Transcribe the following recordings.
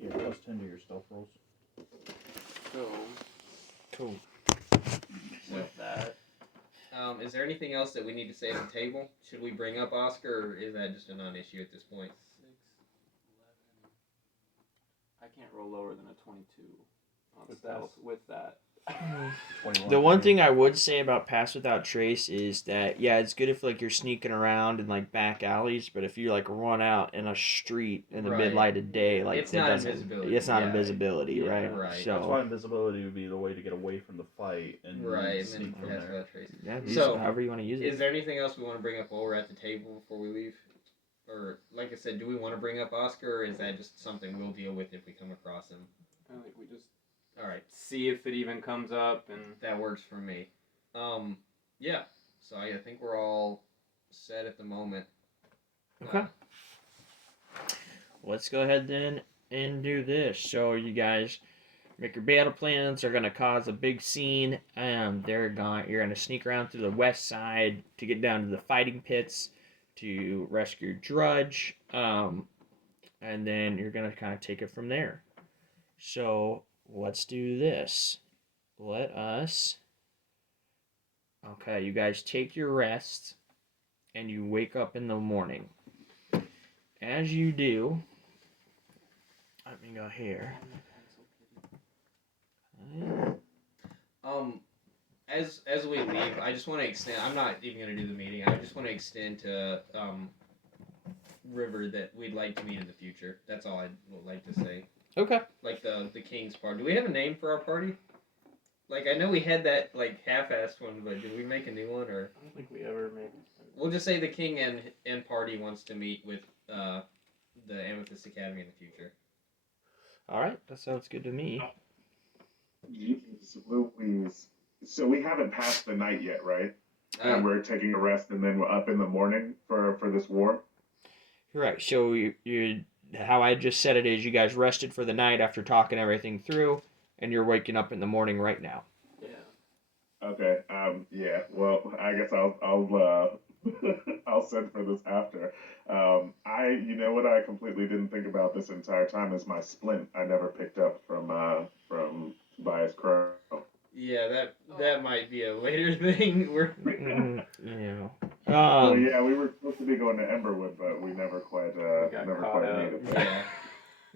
Yeah, plus 10 to your stealth rolls. So, Cool. with that, is there anything else that we need to say at the table? Should we bring up Oscar, or is that just a non-issue at this point? 6, 11. I can't roll lower than a 22 on stealth with that. 21. The one thing I would say about Pass Without Trace is that, yeah, it's good if, like, you're sneaking around in, like, back alleys, but if you, like, run out in a street in the mid-light of day, like, it's not invisibility. It's not invisibility, right? Right. So, That's why invisibility would be the way to get away from the fight and sneak from Pass there. Without Trace. yeah, So, however you want to use it. Is there anything else we want to bring up while we're at the table before we leave? Or, like I said, do we want to bring up Oscar, or is that just something we'll deal with if we come across him? I think we just Alright. see if it even comes up, and That works for me. Yeah. So I think we're all set at the moment. Okay. Let's go ahead then and do this. So you guys make your battle plans. They're gonna cause a big scene. You're gonna sneak around to the west side to get down to the fighting pits to rescue Drudge. And then you're gonna kind of take it from there. So let's do this. Okay, you guys take your rest and you wake up in the morning. As you do, let me go here. As we leave, I just want to extend. I'm not even going to do the meeting. I just want to extend to River that we'd like to meet in the future. That's all I would like to say. Okay. Like the King's party. Do we have a name for our party? Like, I know we had that like half-assed one, but did we make a new one, or? I don't think we ever made. We'll just say the King and party wants to meet with the Amethyst Academy in the future. All right, that sounds good to me. So we haven't passed the night yet, right? And we're taking a rest, and then we're up in the morning for this war. Right. So you how I just said it is you guys rested for the night after talking everything through, and you're waking up in the morning right now. Yeah. Okay. Yeah. Well, I guess I'll I'll send for this after. You know what I completely didn't think about this entire time is my splint I never picked up from Tobias Crow. Yeah, that might be a later thing. Yeah. Well, yeah, we were supposed to be going to Emberwood, but we never quite made it there.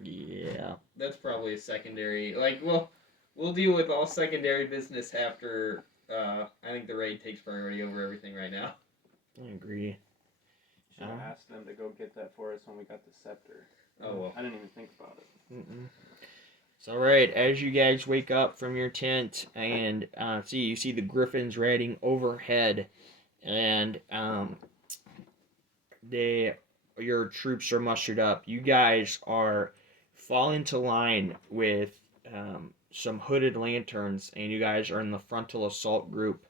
Yeah. That's probably a secondary. Like, we'll deal with all secondary business after. I think the raid takes priority over everything right now. I agree. Should have asked them to go get that for us when we got the scepter. Oh well. I didn't even think about it. It's all right. As you guys wake up from your tent and you see the griffins riding overhead, and your troops are mustered up. You guys fall into line with some hooded lanterns, and you guys are in the frontal assault group.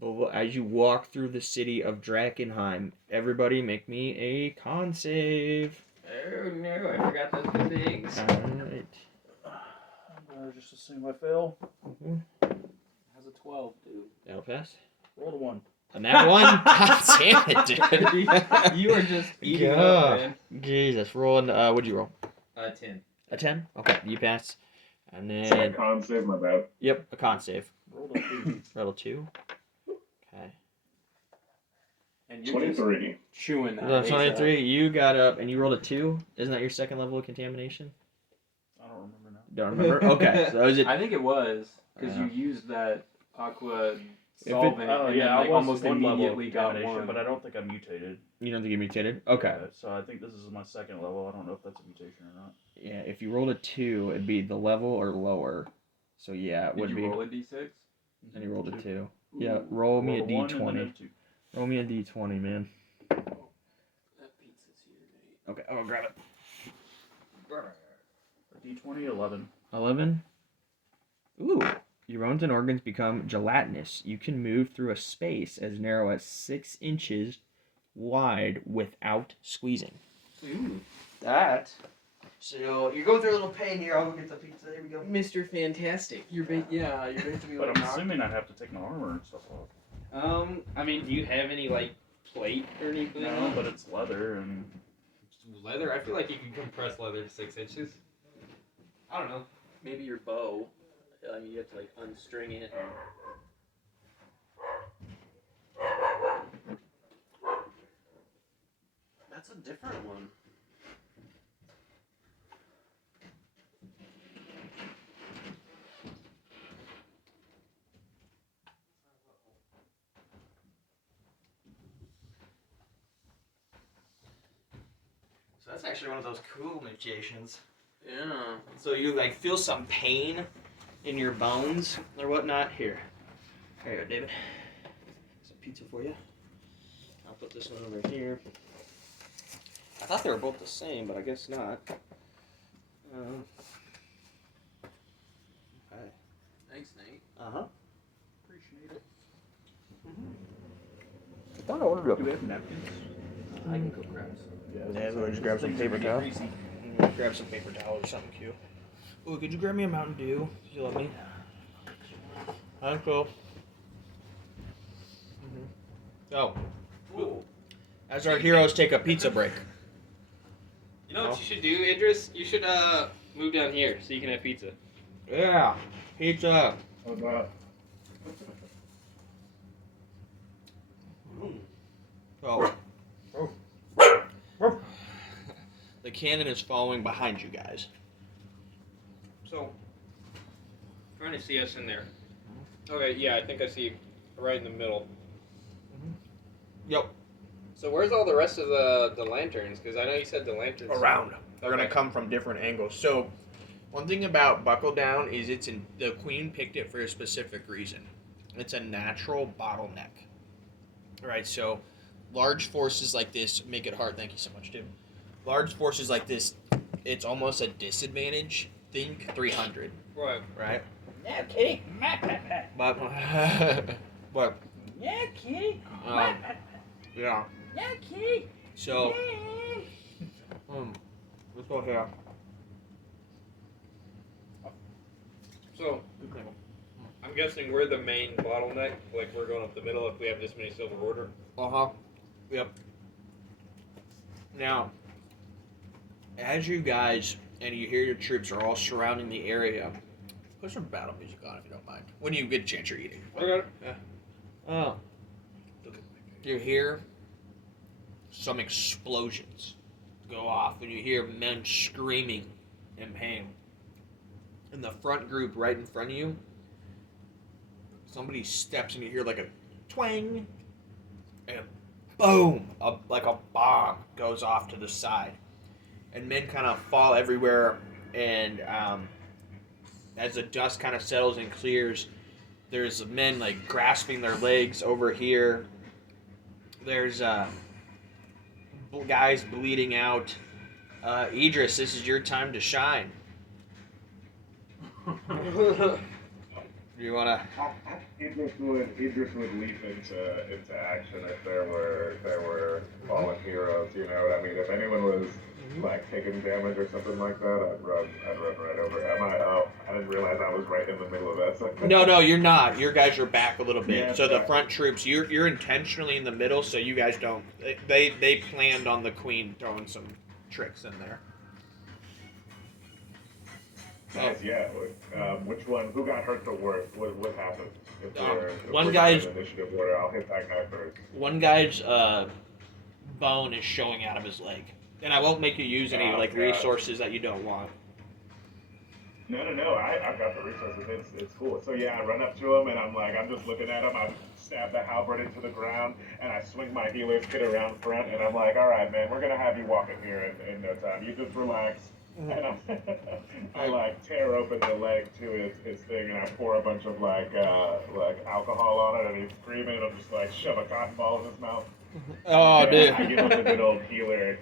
But as you walk through the city of Drakkenheim, everybody make me a con save. Oh no, I forgot those two things. Alright. Just assume I fail. How's a 12, dude? That'll pass. Roll a 1. On that one? God damn it, dude. You are just eating up, man. Jesus, rolling, what'd you roll? 10. A 10? Okay, you pass. And then... Sorry, con save, my bad. Yep, a con save. Roll a 2. Roll a 2. Okay. And you're 23. just chewing that. 23, you got up and you rolled a 2. Isn't that your second level of contamination? I don't remember now. Don't remember? Okay, so is it... I think it was, because you used that aqua solvent and then, I was almost one level immediately of got contamination, one. but I don't think I mutated. You don't think you mutated? Okay. So I think this is my second level. I don't know if that's a mutation or not. Yeah, if you rolled a 2, it'd be the level or lower. So yeah, it would be... Did you roll a d6? And you rolled a 2. Ooh. Yeah, roll me a d20. Roll me a d20, man. That pizza's here, Nate. Okay, I'll grab it. A d20, 11. 11? Ooh. Your bones and organs become gelatinous. You can move through a space as narrow as 6 inches wide without squeezing. Ooh. That. So you're going through a little pain here. I'll go get the pizza. There we go. Mr. Fantastic. You're basically But like I'm assuming I'd have to take my armor and stuff off. I mean, do you have any, like, plate or anything? No, but it's leather and... Leather? I feel like you can compress leather to 6 inches. I don't know. Maybe your bow. I mean, you have to like unstring it. That's a different one. So that's actually one of those cool mutations. Yeah. So you like feel some pain in your bones or whatnot. Here. There you go, David. Some pizza for you. I'll put this one over here. I thought they were both the same, but I guess not. Okay. Thanks, Nate. Uh-huh. Appreciate it. I thought I ordered Do we have napkins? I can go grab some. Yeah, so just grab some Things are paper getting towel. greasy. Grab some paper towel or something cute. Ooh, could you grab me a Mountain Dew? If you let me. Uncle. Oh. Ooh. As our heroes take a pizza break. You know what you should do, Idris? You should move down here so you can have pizza. Yeah. Pizza. Oh, no. Oh. The cannon is following behind you guys. So, trying to see us in there. Okay, yeah, I think I see right in the middle. Yep. So where's all the rest of the lanterns? Because I know you said the lanterns Around. They're Okay. gonna come from different angles. So, one thing about Buckledown is the queen picked it for a specific reason. It's a natural bottleneck. All right. So, large forces like this make it hard. Thank you so much, Tim. Large forces like this, it's almost a disadvantage. Think 300. Right. Right. Yeah, kitty. But Yeah, kitty. yeah. Yeah, kitty. So let's go here. So, I'm guessing we're the main bottleneck. Like we're going up the middle if we have this many silver order. Yep. Now, as you guys and you hear your troops are all surrounding the area, put some battle music on if you don't mind. When you get a chance, you're eating. Okay. Oh. You hear some explosions go off, and you hear men screaming in pain. In the front group, right in front of you, somebody steps, and you hear like a twang, and boom, like a bomb goes off to the side, and men kind of fall everywhere. And as the dust kind of settles and clears, there's men like grasping their legs over here. There's guys bleeding out. Idris, this is your time to shine. You wanna? Idris would leap into action if there were fallen heroes. You know what I mean? If anyone was like taking damage or something like that, I'd run right over. I didn't realize I was right in the middle of that. So. No, you're not. Your guys are back a little bit. Yeah, so the front troops, you're intentionally in the middle, so you guys don't. They planned on the queen throwing some tricks in there. Nice, yeah. Which one? Who got hurt the worst? What happened? If one we're guy's- in initiative order, I'll hit that guy first. One guy's bone is showing out of his leg, and I won't make you use any Oh, like God. resources that you don't want. No. I've got the resources. It's cool. So yeah, I run up to him and I'm just looking at him. I stab the halberd into the ground and I swing my healer's kit around front and I'm like, all right, man, we're gonna have you walking here in no time. You just relax. And I like tear open the leg to his thing and I pour a bunch of like alcohol on it and he's screaming and I'm just like shove a cotton ball in his mouth. Oh, Yeah, dude. I give him the good old healer.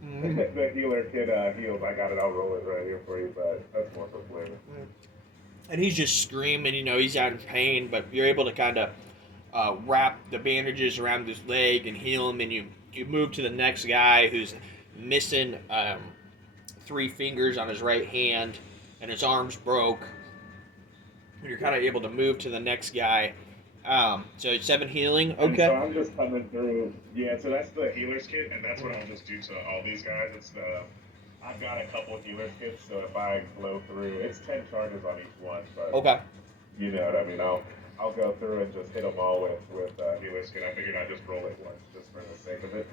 The healer kit heals. I got it. I'll roll it right here for you, but that's more for flavor. And he's just screaming, he's out in pain, but you're able to kind of wrap the bandages around his leg and heal him, and you move to the next guy who's missing 3 fingers on his right hand, and his arm's broke. And you're kind of able to move to the next guy. So it's 7 healing. And Okay. so I'm just coming through. Yeah, so that's the healer's kit, and that's what I'll just do to all these guys. It's I've got a couple healer kits, so if I blow through, it's 10 charges on each one, but Okay. you know what I mean. I'll go through and just hit them all with healer skin. I figured I'd just roll it once just for the sake of it,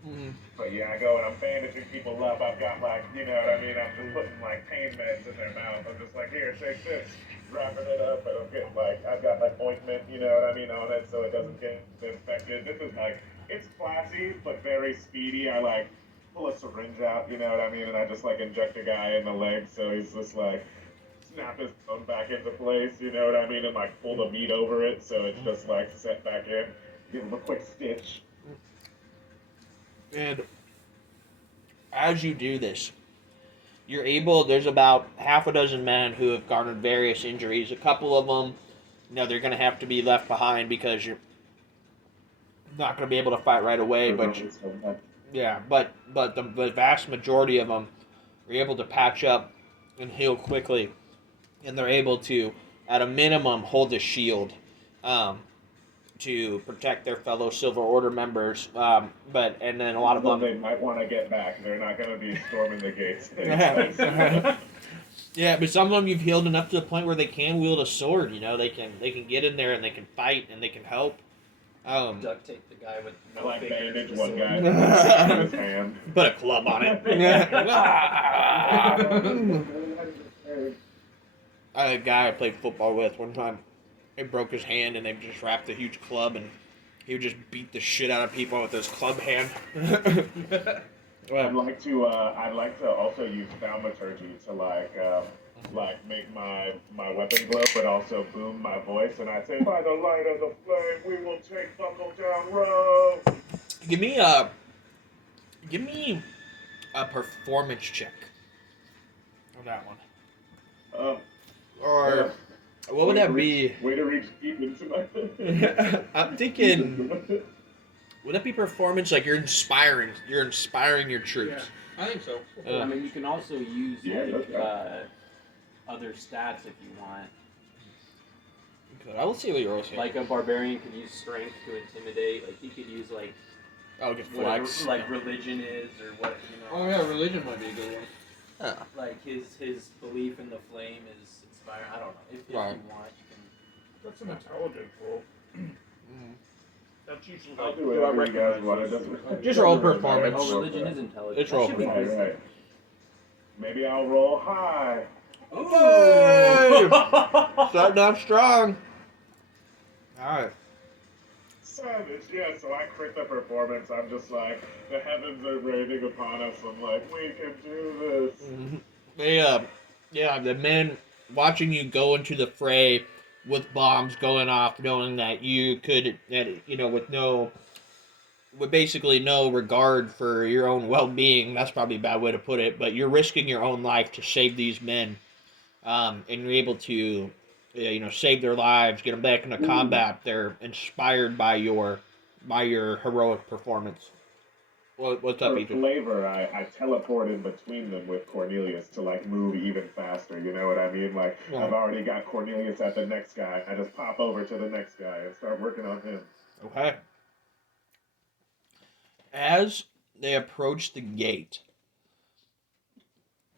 Mm-hmm. but yeah, I go and I'm bandaging people up. I've got like, you know what I mean. I'm just putting like pain meds in their mouth. I'm just like, here, take this, wrapping it up, and I'm getting like, I've got like ointment, you know what I mean, on it, so it doesn't get infected. This is like, it's classy but very speedy. I like pull a syringe out, you know what I mean, and I just like inject a guy in the leg, so he's just like snap his bone back into place, you know what I mean, and like pull the meat over it, so it's just like set back in. Give him a quick stitch. And as you do this, you're able, there's about half a dozen men who have garnered various injuries. A couple of them, they're going to have to be left behind because you're not going to be able to fight right away. But the vast majority of them are able to patch up and heal quickly, and they're able to, at a minimum, hold the shield to protect their fellow Silver Order members. And then a lot of them, they might want to get back. They're not going to be storming the gates. Yeah, but some of them you've healed enough to the point where they can wield a sword. They can get in there and they can fight and they can help. Duct tape the guy with no like fingers. bandage with one sword. guy in his hand. Put a club on it. I had a guy I played football with one time. He broke his hand and they just wrapped a huge club and he would just beat the shit out of people with his club hand. I'd like to also use thaumaturgy to like make my weapon glow, but also boom my voice, and I say, by the light of the flame, we will take Buckledown Row. Give me a performance check on that one. Or what would that be? Way to reach deep into my. I'm thinking. Would that be performance? Like you're inspiring your troops. I think so. I mean, you can also use other stats if you want. Okay, I will see what you're saying. Like a barbarian could use strength to intimidate. Like he could use like get whatever flex. like religion is or what Oh yeah, religion might be a good one. Like his belief in the flame is inspiring. I don't know. If you want, you can. That's an intelligence roll. That's usually I'll like, do whatever you guys want. It doesn't. Just roll performance. Oh, religion is intelligent. It's roll That should be performance. wisdom. Right. Maybe I'll roll high. Hey! Starting off strong. Alright. Savage, yeah, so I crit the performance. I'm just like, the heavens are raining upon us. I'm like, we can do this. The men watching you go into the fray with bombs going off, knowing that you could, with basically no regard for your own well-being. That's probably a bad way to put it, but you're risking your own life to save these men, and you're able to, save their lives, get them back into combat. They're inspired by your heroic performance. What's up, For Ethan? flavor, I teleport in between them with Cornelius to like move even faster. You know what I mean? Like I've already got Cornelius at the next guy. I just pop over to the next guy and start working on him. Okay. As they approach the gate,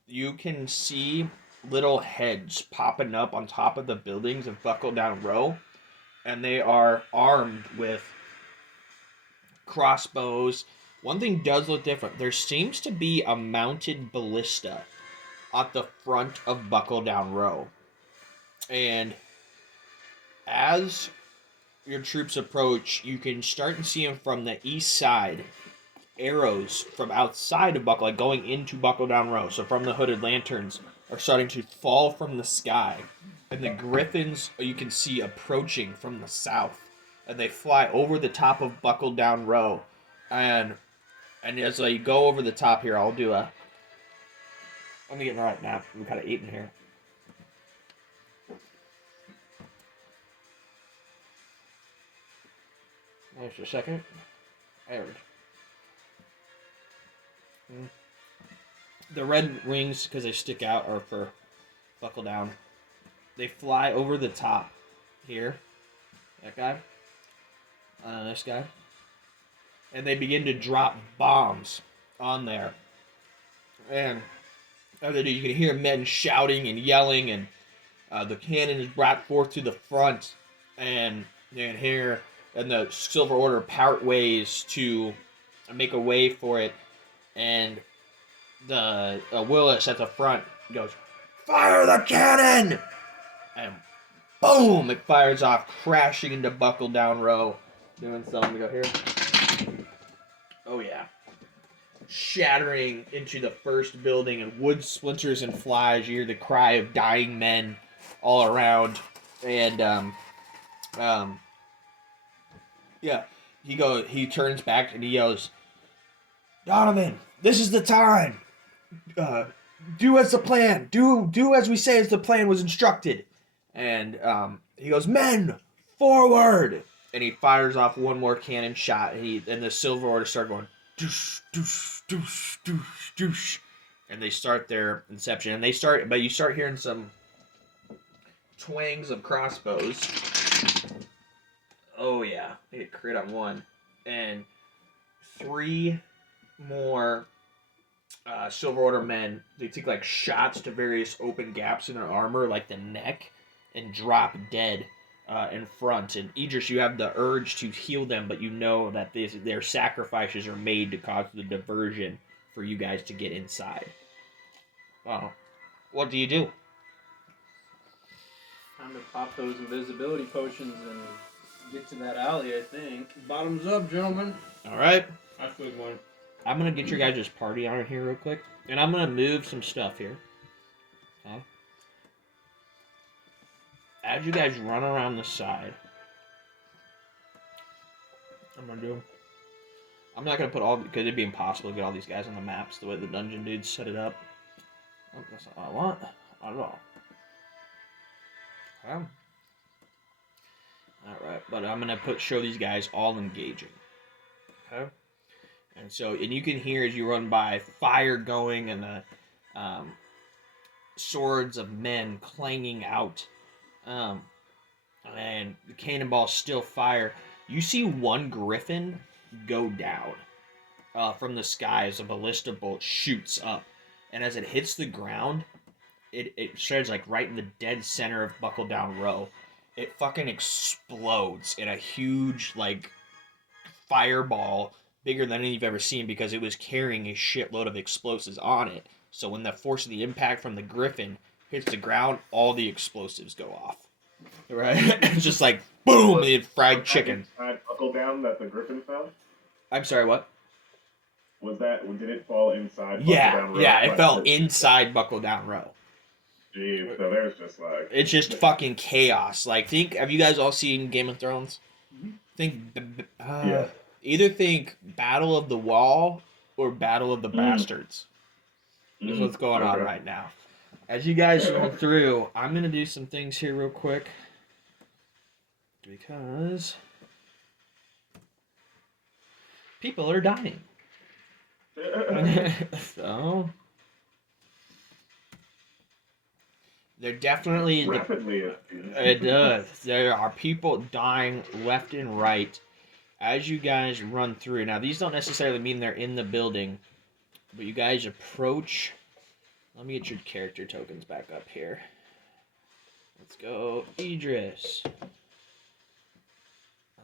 you can see little heads popping up on top of the buildings of Buckledown Row, and they are armed with crossbows. One thing does look different. There seems to be a mounted ballista at the front of Buckledown Row. And as your troops approach, you can start to see them from the east side. Arrows from outside of Buckle, like going into Buckledown Row. So from the hooded lanterns are starting to fall from the sky. And the griffins you can see approaching from the south. And they fly over the top of Buckledown Row. And as I go over the top here, I'll do a... Let me get in the right map. I'm kind of eating here. Just a second. There we go. The red rings, because they stick out, are for Buckledown. They fly over the top here. That guy. This guy. And they begin to drop bombs on there. And you can hear men shouting and yelling, and the cannon is brought forth to the front, and you can hear, and the Silver Order part ways to make a way for it, and the Willis at the front goes, "Fire the cannon!" And boom, it fires off, crashing into Buckledown Row. Doing something to go here. Oh yeah. Shattering into the first building, and wood splinters and flies. You hear the cry of dying men all around. And yeah. He turns back and he yells, "Donovan, this is the time. Do as the plan. Do as we say as the plan was instructed." And he goes, "Men, forward!" And he fires off one more cannon shot. And the Silver Order start going, doosh, doosh, doosh, doosh, doosh. And they start their inception. And but you start hearing some twangs of crossbows. Oh yeah, they hit crit on one. And 3 more Silver Order men, they take like shots to various open gaps in their armor, like the neck, and drop dead in front. And Idris, you have the urge to heal them, but you know that their sacrifices are made to cause the diversion for you guys to get inside. What do you do? Time to pop those invisibility potions and get to that alley, I think. Bottoms up, gentlemen. All right. That's a good one. I'm going to get your guys' party on here real quick. And I'm going to move some stuff here. Okay. As you guys run around the side, I'm not going to put all, because it'd be impossible to get all these guys on the maps the way the dungeon dudes set it up. Oh, that's not what I want. Not at all. Okay. Alright, but I'm going to show these guys all engaging. Okay? And you can hear as you run by fire going and the swords of men clanging out. And the cannonballs still fire. You see one griffin go down from the sky as a ballista bolt shoots up. And as it hits the ground, it strikes like right in the dead center of Buckledown Row. It fucking explodes in a huge, like, fireball bigger than any you've ever seen because it was carrying a shitload of explosives on it. So when the force of the impact from the griffin hits the ground, all the explosives go off. Right? It's just like, boom, the fried chicken. Buckledown that the griffin fell? I'm sorry, what? Did it fall inside Buckledown Row? Yeah, it fell inside Buckledown Row. Jeez, so there's just like... It's just fucking chaos. Like, have you guys all seen Game of Thrones? Yeah. Either think Battle of the Wall or Battle of the Bastards. Is what's going on right now. As you guys go through, I'm going to do some things here real quick. Because people are dying. So they're definitely rapidly. It does. There are people dying left and right as you guys run through. Now, these don't necessarily mean they're in the building, but you guys approach. Let me get your character tokens back up here. Let's go, Idris.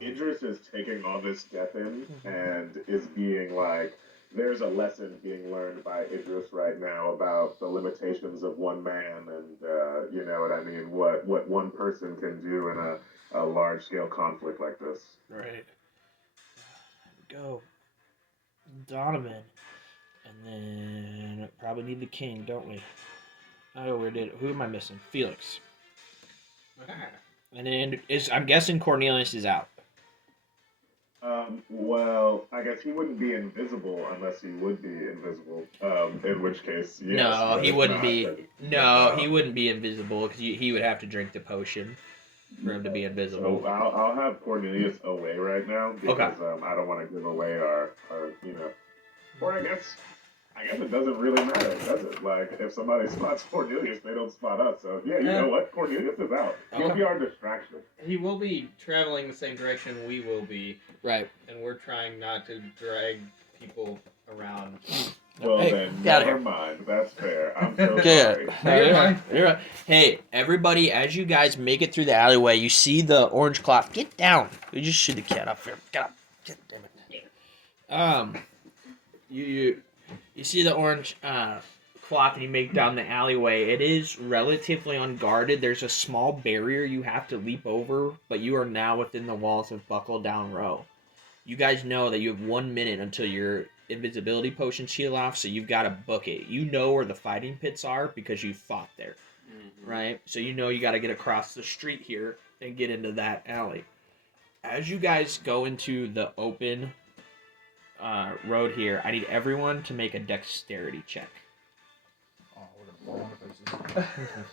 Idris is taking all this death in and is being like, there's a lesson being learned by Idris right now about the limitations of one man and, you know what I mean, what one person can do in a large-scale conflict like this. Right. Go. Donovan. And then probably need the king, don't we? Oh, who am I missing? Felix. And then I'm guessing Cornelius is out. Well, I guess he wouldn't be invisible unless he would be invisible. In which case, yes. No, he wouldn't be. No, he wouldn't be invisible because he would have to drink the potion for him to be invisible. So I'll have Cornelius away right now because I don't want to give away our or I guess it doesn't really matter, does it? Like, if somebody spots Cornelius, they don't spot us. So, yeah, you know what? Cornelius is out. He'll be our distraction. He will be traveling the same direction we will be. Right. And we're trying not to drag people around. Well, Hey, then, get out of never here. mind. That's fair. I'm so Okay. sorry. No, you're fine. You're right. Hey, everybody, as you guys make it through the alleyway, you see the orange cloth. Get down. You just should have cat up here. Get up. Get, damn it. You see the orange cloth and you make down the alleyway. It is relatively unguarded. There's a small barrier you have to leap over, but you are now within the walls of Buckledown Row. You guys know that you have 1 minute until your invisibility potion shield off, so you've got to book it. You know where the fighting pits are because you fought there, right? So you know you got to get across the street here and get into that alley. As you guys go into the open road here, I need everyone to make a dexterity check. Oh, we're gonna fall on our faces.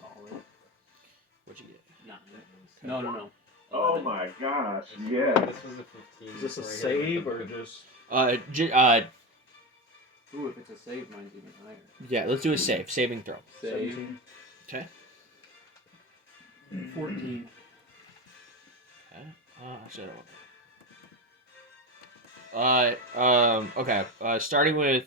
Solid. What'd you get? No. Oh my gosh, yes. This was a 15. Is this a before I hit it save with or the- just? Ooh, if it's a save, mine's even higher. Yeah, let's do a saving throw. Save. 17? Okay. 14. Okay. Actually, I don't want okay. Starting with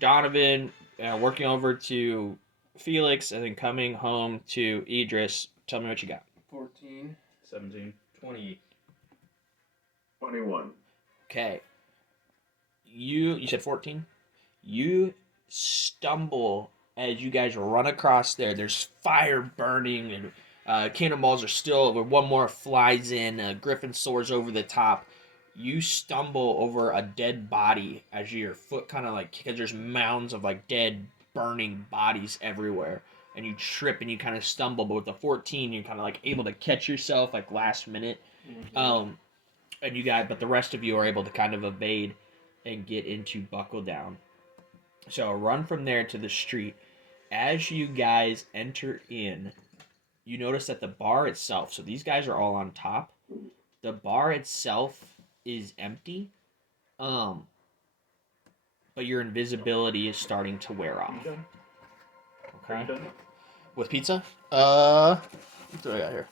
Donovan, working over to Felix, and then coming home to Idris. Tell me what you got. 14. 17. 20. 21. Okay. You said 14? You stumble as you guys run across there. There's fire burning and cannonballs are still, where one more flies in, Griffin soars over the top. You stumble over a dead body as your foot kind of like, because there's mounds of like dead burning bodies everywhere. And you trip and you kind of stumble, but with the 14, you're kind of like able to catch yourself like last minute. And you got, but the rest of you are able to kind of evade and get into Buckledown. So run from there to the street. As you guys enter in, you notice that the bar itself, so these guys are all on top. The bar itself is empty. But your invisibility is starting to wear off. You done? Are Okay. you done? With pizza? What do I got here?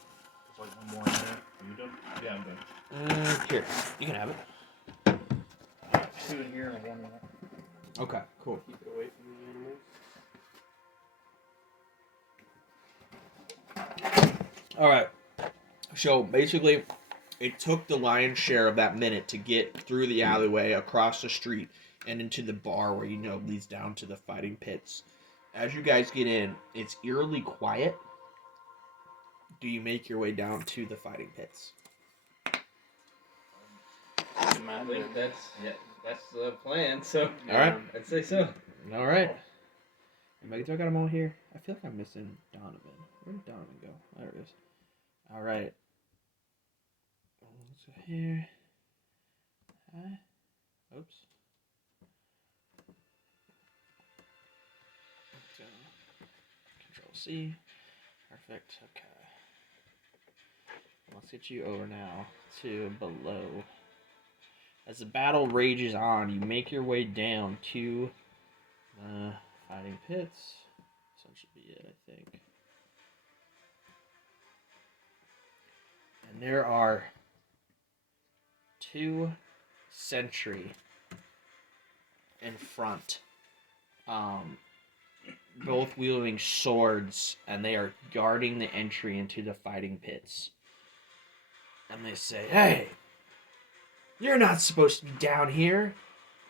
There's like one more in there. Are you done? Yeah, I'm done. Here, you can have it. 2 in here and 1 more. Okay, cool. Keep it away from the animals. All right. So basically, it took the lion's share of that minute to get through the alleyway, across the street, and into the bar where you know leads down to the fighting pits. As you guys get in, it's eerily quiet. Do you make your way down to the fighting pits? I think that's the plan. So All right. I'd say so. All right. Anybody do I got them all here? I feel like I'm missing Donovan. Where did Donovan go? There it is. All right. So here. Hi. Oops. So, Control C. Perfect. Okay. Let's get you over now to below. As the battle rages on, you make your way down to the fighting pits. So that should be it, I think. And there are 2 sentry in front, both wielding swords, and they are guarding the entry into the fighting pits. And they say, "Hey, you're not supposed to be down here."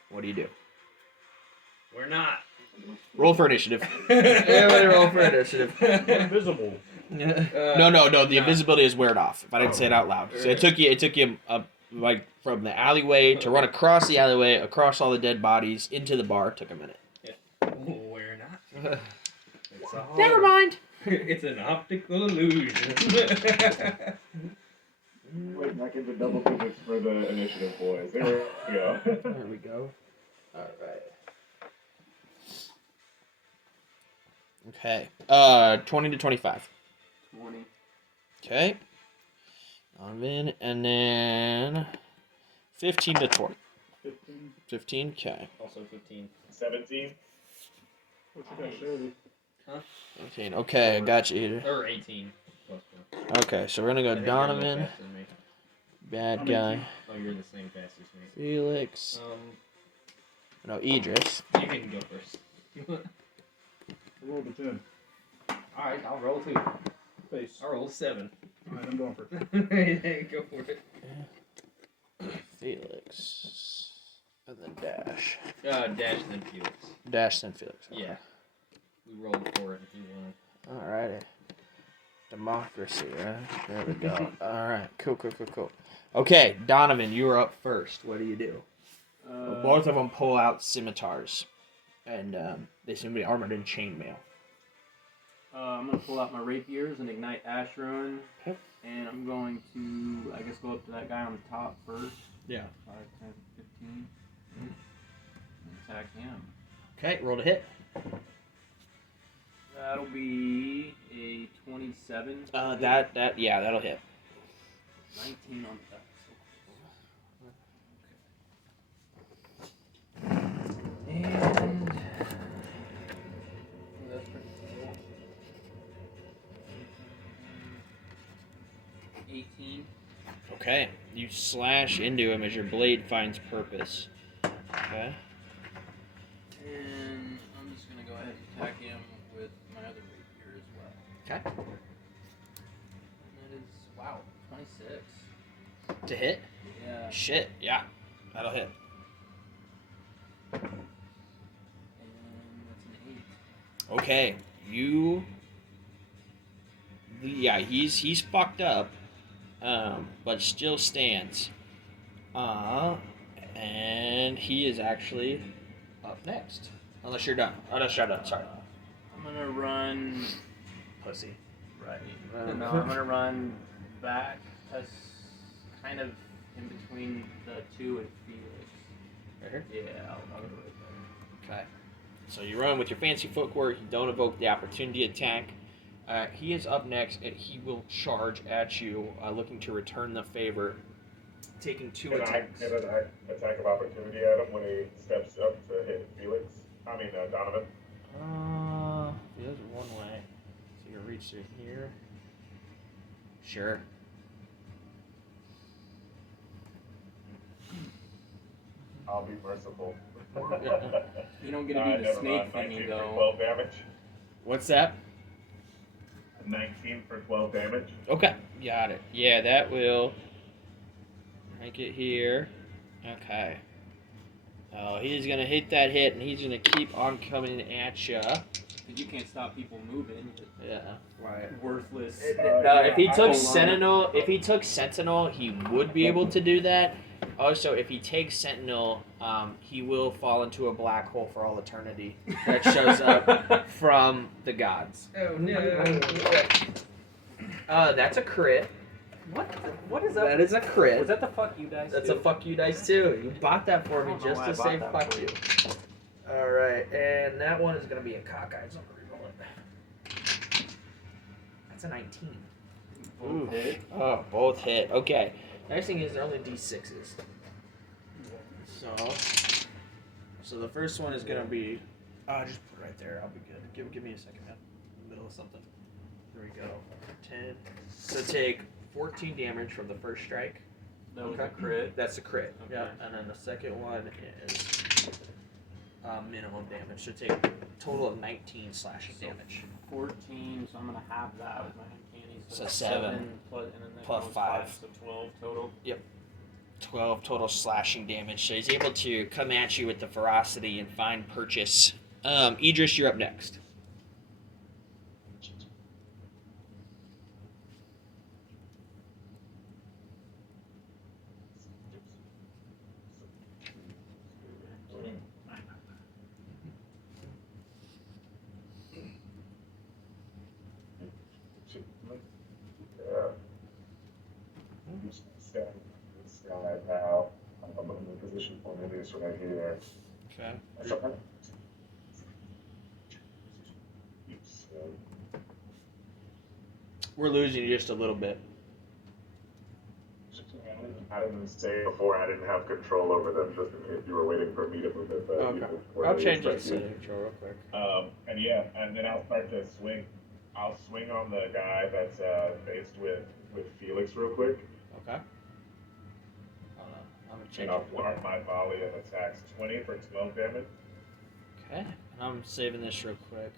What do you do? We're not. Roll for initiative. Everybody roll for initiative. Invisible. No. The invisibility is weared off. If I didn't say it out loud, so it took you like from the alleyway to run across the alleyway, across all the dead bodies into the bar. Took a minute. We're not. It's all, Never mind. It's an optical illusion. Wait, back into double digits for the initiative, boys. There we go. There we go. All right. Okay. 20 to 25. 20. Okay. Donovan, and then 15 to 20. 15. 15. Okay. Also 15. 17. What you got, Shirley? 15. Okay, I got you. Or 18. Plus one. Okay, so we're gonna I go think you're a little Donovan. faster than me. Bad How many guy. Oh, you're the same fast as me. Felix. No, Idris. You can go first. Roll the 10. Alright, I'll roll 2. Face. I'll roll 7. Alright, I'm going for it. Go for it. Felix. And then Dash. Dash then Felix. Dash, then Felix. Okay. Yeah. We rolled for it and he won. Alrighty. Democracy, right? There we go. Alright, cool. Okay, Donovan, you are up first. What do? Both of them pull out scimitars. And they seem to be armored in chainmail. I'm gonna pull out my rapiers and ignite Ash Ruin. Okay. And I'm going to, I guess, go up to that guy on the top first. Yeah. 5, 10, 15. And attack him. Okay, roll to hit. That'll be a 27. That'll hit. 19 on the die. And that's pretty cool. 18. Okay, you slash into him as your blade finds purpose. Okay. And I'm just gonna go ahead and attack him with my other rapier as well. Okay. And that is, wow, 26. To hit? Yeah. Shit, yeah. That'll hit. And that's an 8. Okay, he's fucked up, but still stands. And he is actually up next. Unless you're done. Unless you're done, sorry. I'm gonna run. Pussy. Right. No, I'm gonna run back, as kind of in between the 2 and Felix. Right here? Yeah, I'll go right there. Okay. So you run with your fancy footwork, you don't evoke the opportunity attack. He is up next, and he will charge at you, looking to return the favor, taking 2 attacks. Can I attack of opportunity at him when he steps up to hit Felix? Donovan. He does it one way. So you can reach through here. Sure. I'll be merciful. You don't get to do the never snake mind. thingy 19 though. for 12 damage. What's that? 19 for 12 damage. Okay, got it. Yeah, that will make it here. Okay. Oh, he's going to hit that hit, and he's going to keep on coming at you. Because you can't stop people moving. Yeah. Right. Worthless. If he took I- Sentinel, he would be able to do that. Also, if he takes Sentinel, he will fall into a black hole for all eternity that shows up from the gods. Oh no. That's a crit. What is that? That is a crit. Was that the fuck you guys That's do? a fuck you dice too. You bought that for me I don't know just why to I say bought that fuck for you. Alright, and that one is going to be a cockeyed, so I'm going to reroll it. That's a 19. Both hit. Oh, both hit. Okay. Next thing is they're only D6s. So the first one is going to be... just put it right there. I'll be good. Give me a second, man. In the middle of something. There we go. 10. So take 14 damage from the first strike. That was a crit. That's a crit. Okay. Yeah. And then the second one is minimum damage. So take a total of 19 slashing damage. 14, so I'm gonna have that with my uncanny. So 7 plus, and then that plus goes 5. So 12 total. 12 total slashing damage. So he's able to come at you with the ferocity and find purchase. Idris, you're up next. Stand this guy now. I'm in the position for this right here. Okay. We're losing you just a little bit. I didn't say before I didn't have control over them, just in case you were waiting for me to move it. But Okay. were I'll they change it to expecting- control real quick. And then I'll start to swing. I'll swing on the guy that's faced with Felix real quick. Okay. and I'll fart my volley and attacks 20 for 12 damage. Okay, I'm saving this real quick.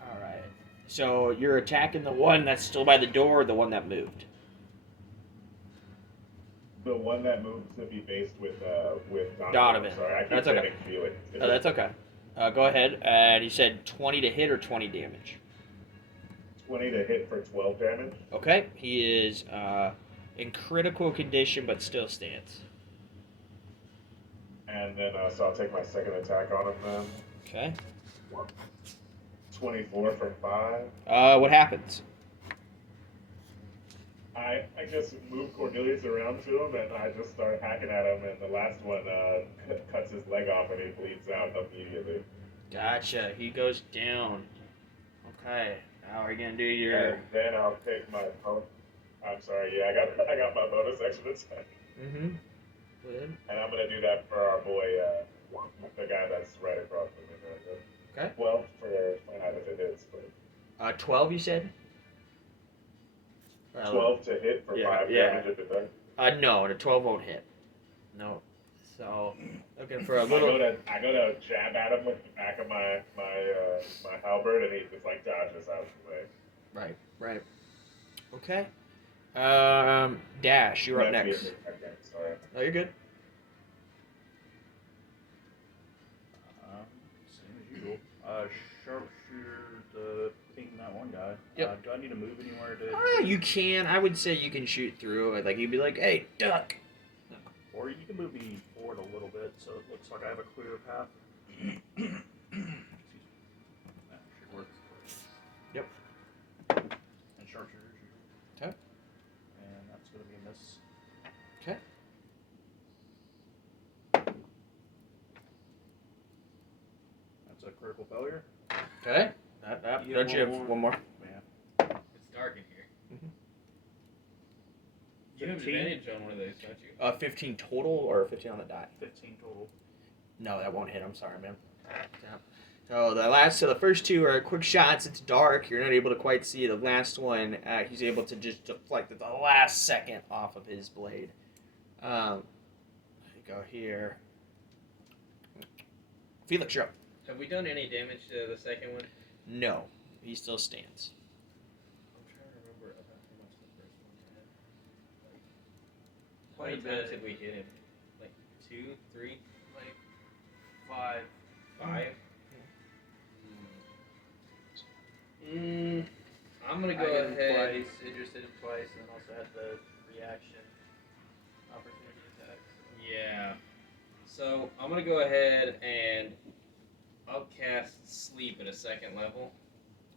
All right. So you're attacking the one that's still by the door, or the one that moved? The one that moves to be based with Donovan. Sorry, I keep That's saying okay. Felix. Oh, that's okay. Go ahead. And you said 20 to hit or 20 damage? 20 to hit for 12 damage. Okay. He is in critical condition, but still stands. And then, so I'll take my second attack on him then. Okay. 24 for 5. What happens? I just move Cornelius around to him and I just start hacking at him, and the last one cuts his leg off and he bleeds out immediately. Gotcha. He goes down. Okay. Now are you gonna do your? And then I'll take my. Oh, I'm sorry. Yeah, I got my bonus action attack. Mm-hmm. Good. And I'm gonna do that for our boy, the guy that's right across from me. Okay. 12 for 5 if it hits, but 12. You said. 12 to hit for 5 damage if it does. No, the 12 won't hit. No. So looking for a little. I go to jab at him with the back of my halberd, and he just like dodges out of the way. Right. Okay. Dash, you're up next. Okay, sorry. No, you're good. Same as usual. Sharpshooter, ping that one guy. Yep. Do I need to move anywhere to? You can. I would say you can shoot through it. Like you'd be like, "Hey, duck." Or you can move me forward a little bit, so it looks like I have a clear path. Excuse me. That should work. Yep. And sharpshooter. Okay. And that's gonna be a miss. Okay. That's a critical failure. Okay. You Don't have you have one one more? Yeah. It's dark in here. Mhm. You have 15? advantage on one of those, don't you? 15 total or 15 on the die? 15 total. No, that won't hit. I'm sorry, man. Yeah. So the first two are quick shots. It's dark. You're not able to quite see the last one. He's able to just deflect at the last second off of his blade. Go here. Felix, you're up. Have we done any damage to the second one? No, he still stands. I'm trying to remember about how much the first one had. How Quite many a times bit. did we hit him? Like 2, 3, Like 5. 5? I'm gonna go I hit him ahead. twice. Idris hit him twice, and then also had the reaction opportunity attack. Yeah. So I'm gonna go ahead and I'll cast Sleep at a second level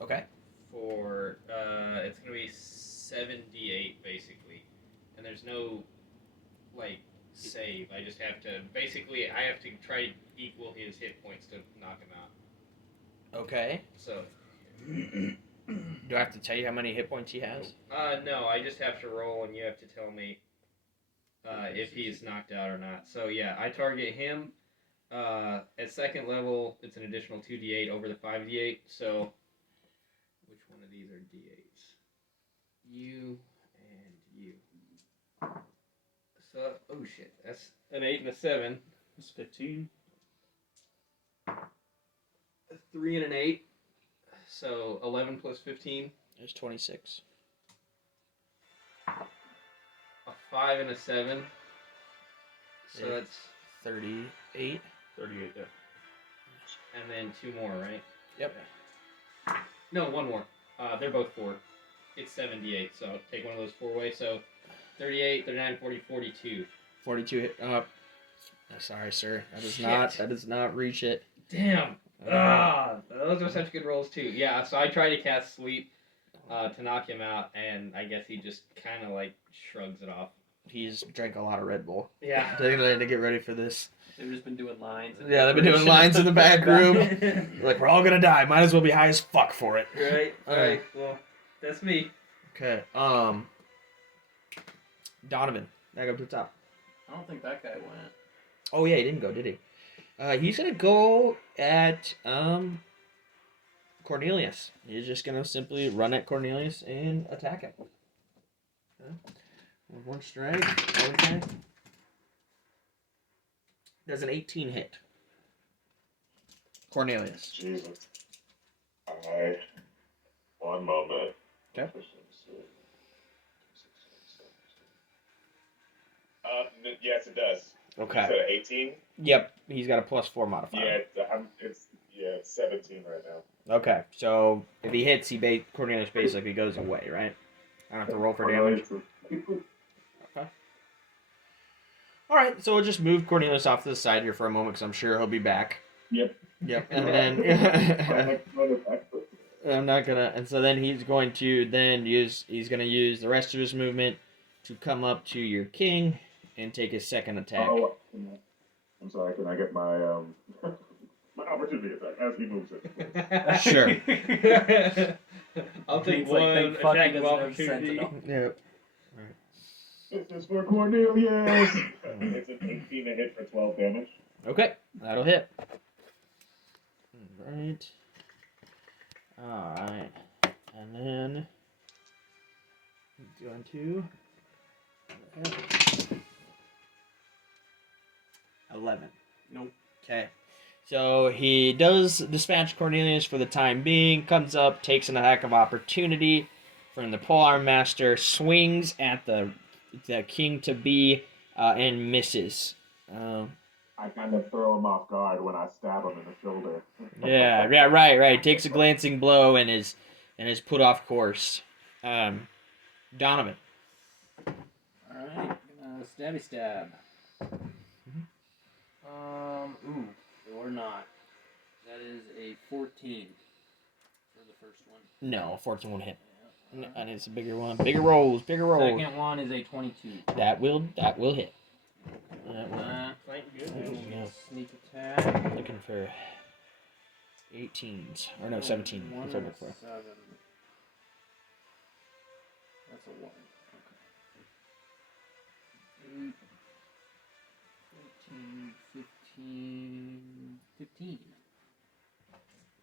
Okay. for it's gonna be 7d8 basically, and there's no like save. I just have to I have to try to equal his hit points to knock him out. Okay. So Do I have to tell you how many hit points he has? no, I just have to roll, and you have to tell me if he's knocked out or not. So yeah, I target him. At second level, it's an additional 2d8 over the 5d8. So which one of these are d8s? You and you. So oh shit, that's an 8 and a 7. It's 15. A 3 and an 8. So 11 plus 15. There's 26. A 5 and a 7. So Yeah. that's 38. 38, yeah. and then 2 more, right? Yep. No, 1 more. They're both 4. It's 78, so take one of those 4 away. So 38, 39, 40, 42. 42 hit. Sorry, sir. That does Shit. That does not reach it. Damn. Those are such good rolls too. Yeah, so I try to cast Sleep to knock him out, and I guess he just kind of like shrugs it off. He's drank a lot of Red Bull. Yeah. They to get ready for this. They've just been doing lines. Yeah, they've been doing lines in the back room. Like, we're all gonna die. Might as well be high as fuck for it. Right. All right. Well, that's me. Okay. Donovan, back up to the top. I don't think that guy went. Oh yeah, he didn't go, did he? He's gonna go at Cornelius. He's just gonna simply run at Cornelius and attack him. Okay. One strike. One attack. Does an 18 hit? Cornelius. Jesus. One moment. Okay. Yes, it does. Okay. You said 18? Yep, he's got a +4 modifier. It's 17 right now. Okay, so if he hits, Cornelius basically goes away, right? I don't have to roll for damage. Okay. All right, so we'll just move Cornelius off to the side here for a moment because I'm sure he'll be back. Yep. Yep, and then I'm not gonna. And so then he's going to use the rest of his movement to come up to your king and take his second attack. Oh, I'm sorry. Can I get my my opportunity attack as he moves it? Sure. I'll take It's like one big fuck, he attack of doesn't have opportunity. Sentinel. Yep. This is for Cornelius. It's an 18 to hit for 12 damage. Okay, that'll hit. Alright. Alright. And then going to 11. Nope. Okay. So he does dispatch Cornelius for the time being, comes up, takes an attack of opportunity from the polearm master, swings at the king to be, and misses. I kind of throw him off guard when I stab him in the shoulder. Yeah, right. Takes a glancing blow and is put off course. Donovan. Alright, stabby stab. Ooh, or not. That is a 14 for the first one. No, 14 won't hit. Yeah, And it's a bigger one. Bigger rolls. Second one is a 22. That will hit. That will. Thank There goodness. we go. Sneak attack. Looking for 18s. Or no, 17. One That's what I'm looking for. 7. That's a 1. Okay. 8, 14, 15, 15.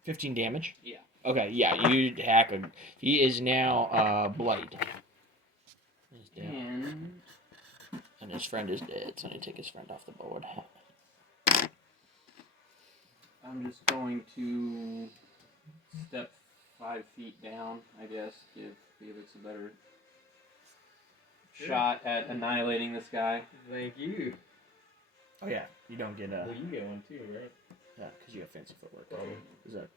15 damage? Yeah. Okay, yeah, you hack him. He is now bloodied. He's down. And his friend is dead, so I need to take his friend off the board. I'm just going to step 5 feet down, I guess. Give Felix a better shot at annihilating this guy. Thank you. Oh yeah, you don't get Well, you get one too, right? yeah, because you have fancy footwork. Is that?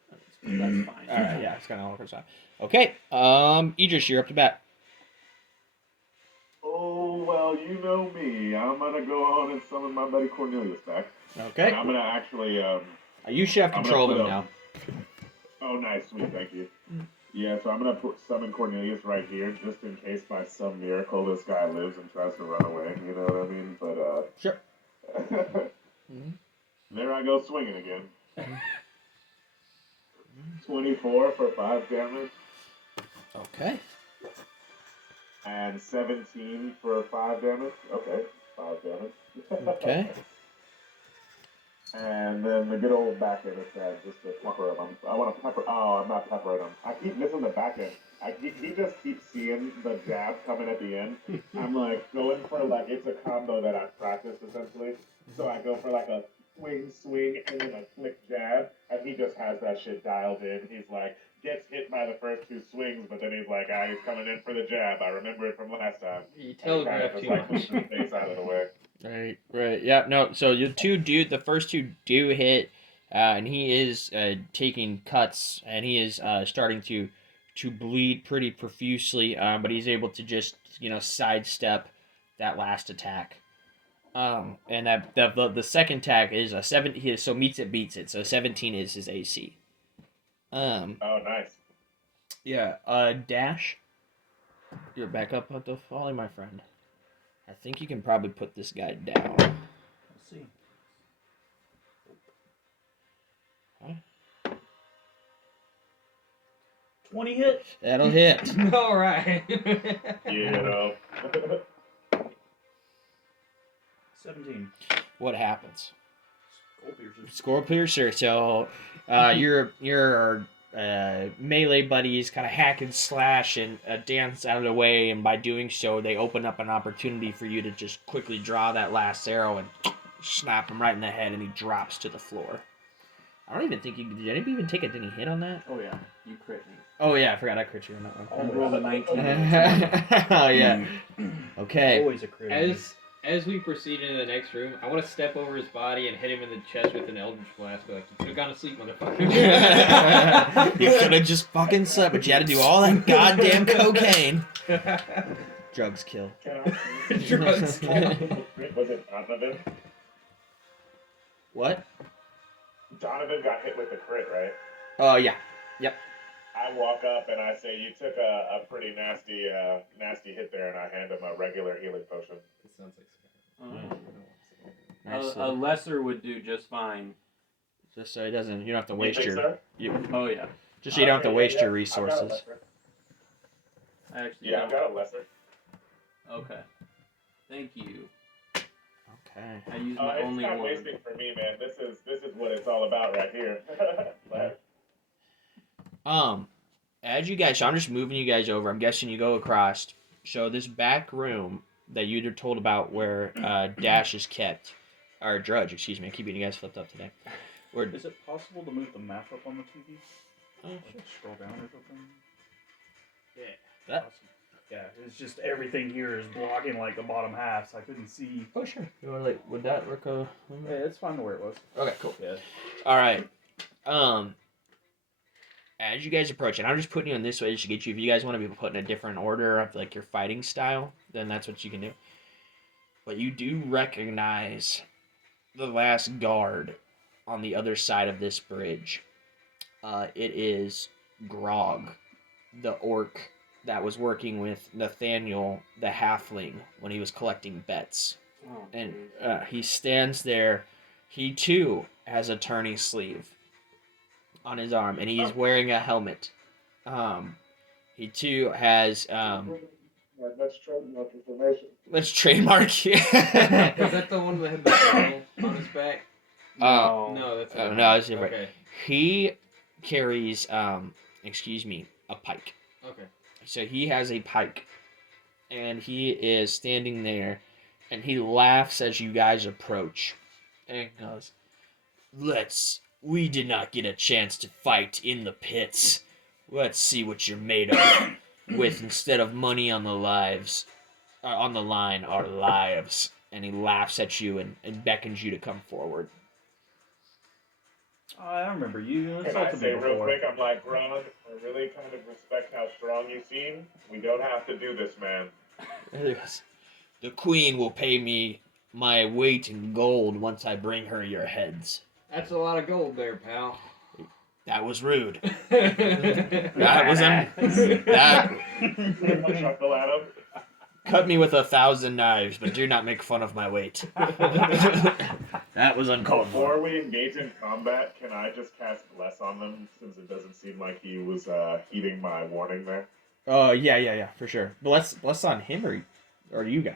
That's fine. All right, yeah, it's kind of awkward side. Okay, Idris, you're up to bat. Oh, well, you know me. I'm going to go on and summon my buddy Cornelius back. Okay. And I'm going to actually... You should have I'm control of gonna him put now. Oh, nice. Sweet. Thank you. Yeah, so I'm going to summon Cornelius right here just in case by some miracle this guy lives and tries to run away. You know what I mean? But, Sure. There I go swinging again. 24 for 5 damage. Okay. And 17 for 5 damage. Okay, 5 damage. Okay. And then the good old back end attack, just to pepper him. I want to pepper. Oh, I'm not peppering him. I keep missing the back end. He just keeps seeing the jab coming at the end. I'm like going for like it's a combo that I've practiced essentially. So I go for like a swing, and then a flick jab, and he just has that shit dialed in. He's like gets hit by the first 2 swings, but then he's like, he's coming in for the jab. I remember it from last time. You telegraphed just too like much. push his face out of the way. Right. Yeah, no, so the first two do hit, and he is taking cuts, and he is starting to bleed pretty profusely, but he's able to just, sidestep that last attack. And that the second attack is a 7, so meets it, beats it, so 17 is his AC. Oh, nice. Yeah, Dash, you're back up at the volley, my friend. I think you can probably put this guy down. Let's see. Huh? 20 hit. That'll hit. All right. You know. 17. What happens? Skull piercer. Skull piercer. So, your melee buddies kind of hack and slash and dance out of the way, and by doing so, they open up an opportunity for you to just quickly draw that last arrow and snap him right in the head, and he drops to the floor. I don't even think you did. Anybody even take any hit on that? Oh yeah, you crit me. Oh yeah, I forgot I crit you on that one. I rolled a 19. Oh yeah. Okay. Always a crit. As we proceed into the next room, I want to step over his body and hit him in the chest with an Eldritch Blast. Be like, you could have gone to sleep, motherfucker. You could have just fucking slept, but you had to do all that goddamn cocaine. Drugs kill. Drugs kill. Was it Donovan? What? Donovan got hit with a crit, right? Oh yeah. Yep. I walk up and I say, "You took a pretty nasty hit there," and I hand him a regular healing potion. It sounds like Nice. A lesser would do just fine. Just so it doesn't. You don't have to waste You think your. so? You, Oh yeah. just so you don't have to Okay, waste your I've got a resources. lesser. I actually. Yeah, I've got a lesser. Okay. Thank you. Okay. I used my It's only not one. wasting for me, man. This is what it's all about right here. As you guys, so I'm just moving you guys over. I'm guessing you go across. So this back room that you were told about, where Dash is kept, or Drudge, excuse me. I keep getting you guys flipped up today. Where Is it possible to move the map up on the TV? Oh, Like scroll down or something? Yeah. That- Awesome. Yeah, it's just everything here is blocking like the bottom half, so I couldn't see. Oh sure. You want to like? Would that work? Yeah, it's fine where it was. Okay, cool. Yeah. All right. As you guys approach, and I'm just putting you in this way just to get you. If you guys want to be put in a different order of like your fighting style, then that's what you can do. But you do recognize the last guard on the other side of this bridge. It is Grog, the orc that was working with Nathaniel, the halfling, when he was collecting bets. Oh, And geez. he stands there. He too has a turning sleeve on his arm, and he's wearing a helmet. He too has. Let's trademark information. Let's trademark. Is that the one that had the bottle on his back? No, that's no, not. it's different. Okay. He carries, excuse me, a pike. Okay. So he has a pike, and he is standing there, and he laughs as you guys approach, and goes, we did not get a chance to fight in the pits. Let's see what you're made of, with instead of money on the on the line, our lives. And he laughs at you and beckons you to come forward. I remember you Can I insulted say me real before. quick? I'm like, Grog, I really kind of respect how strong you seem. We don't have to do this, man. The queen will pay me my weight in gold once I bring her your heads. That's a lot of gold there, pal. That was rude. That That was that I'll chuckle at him. cut me with 1,000 knives, but do not make fun of my weight. That was uncalled for. Before we engage in combat, can I just cast Bless on them, since it doesn't seem like he was heeding my warning there? Oh yeah, for sure. Bless on him or you guys.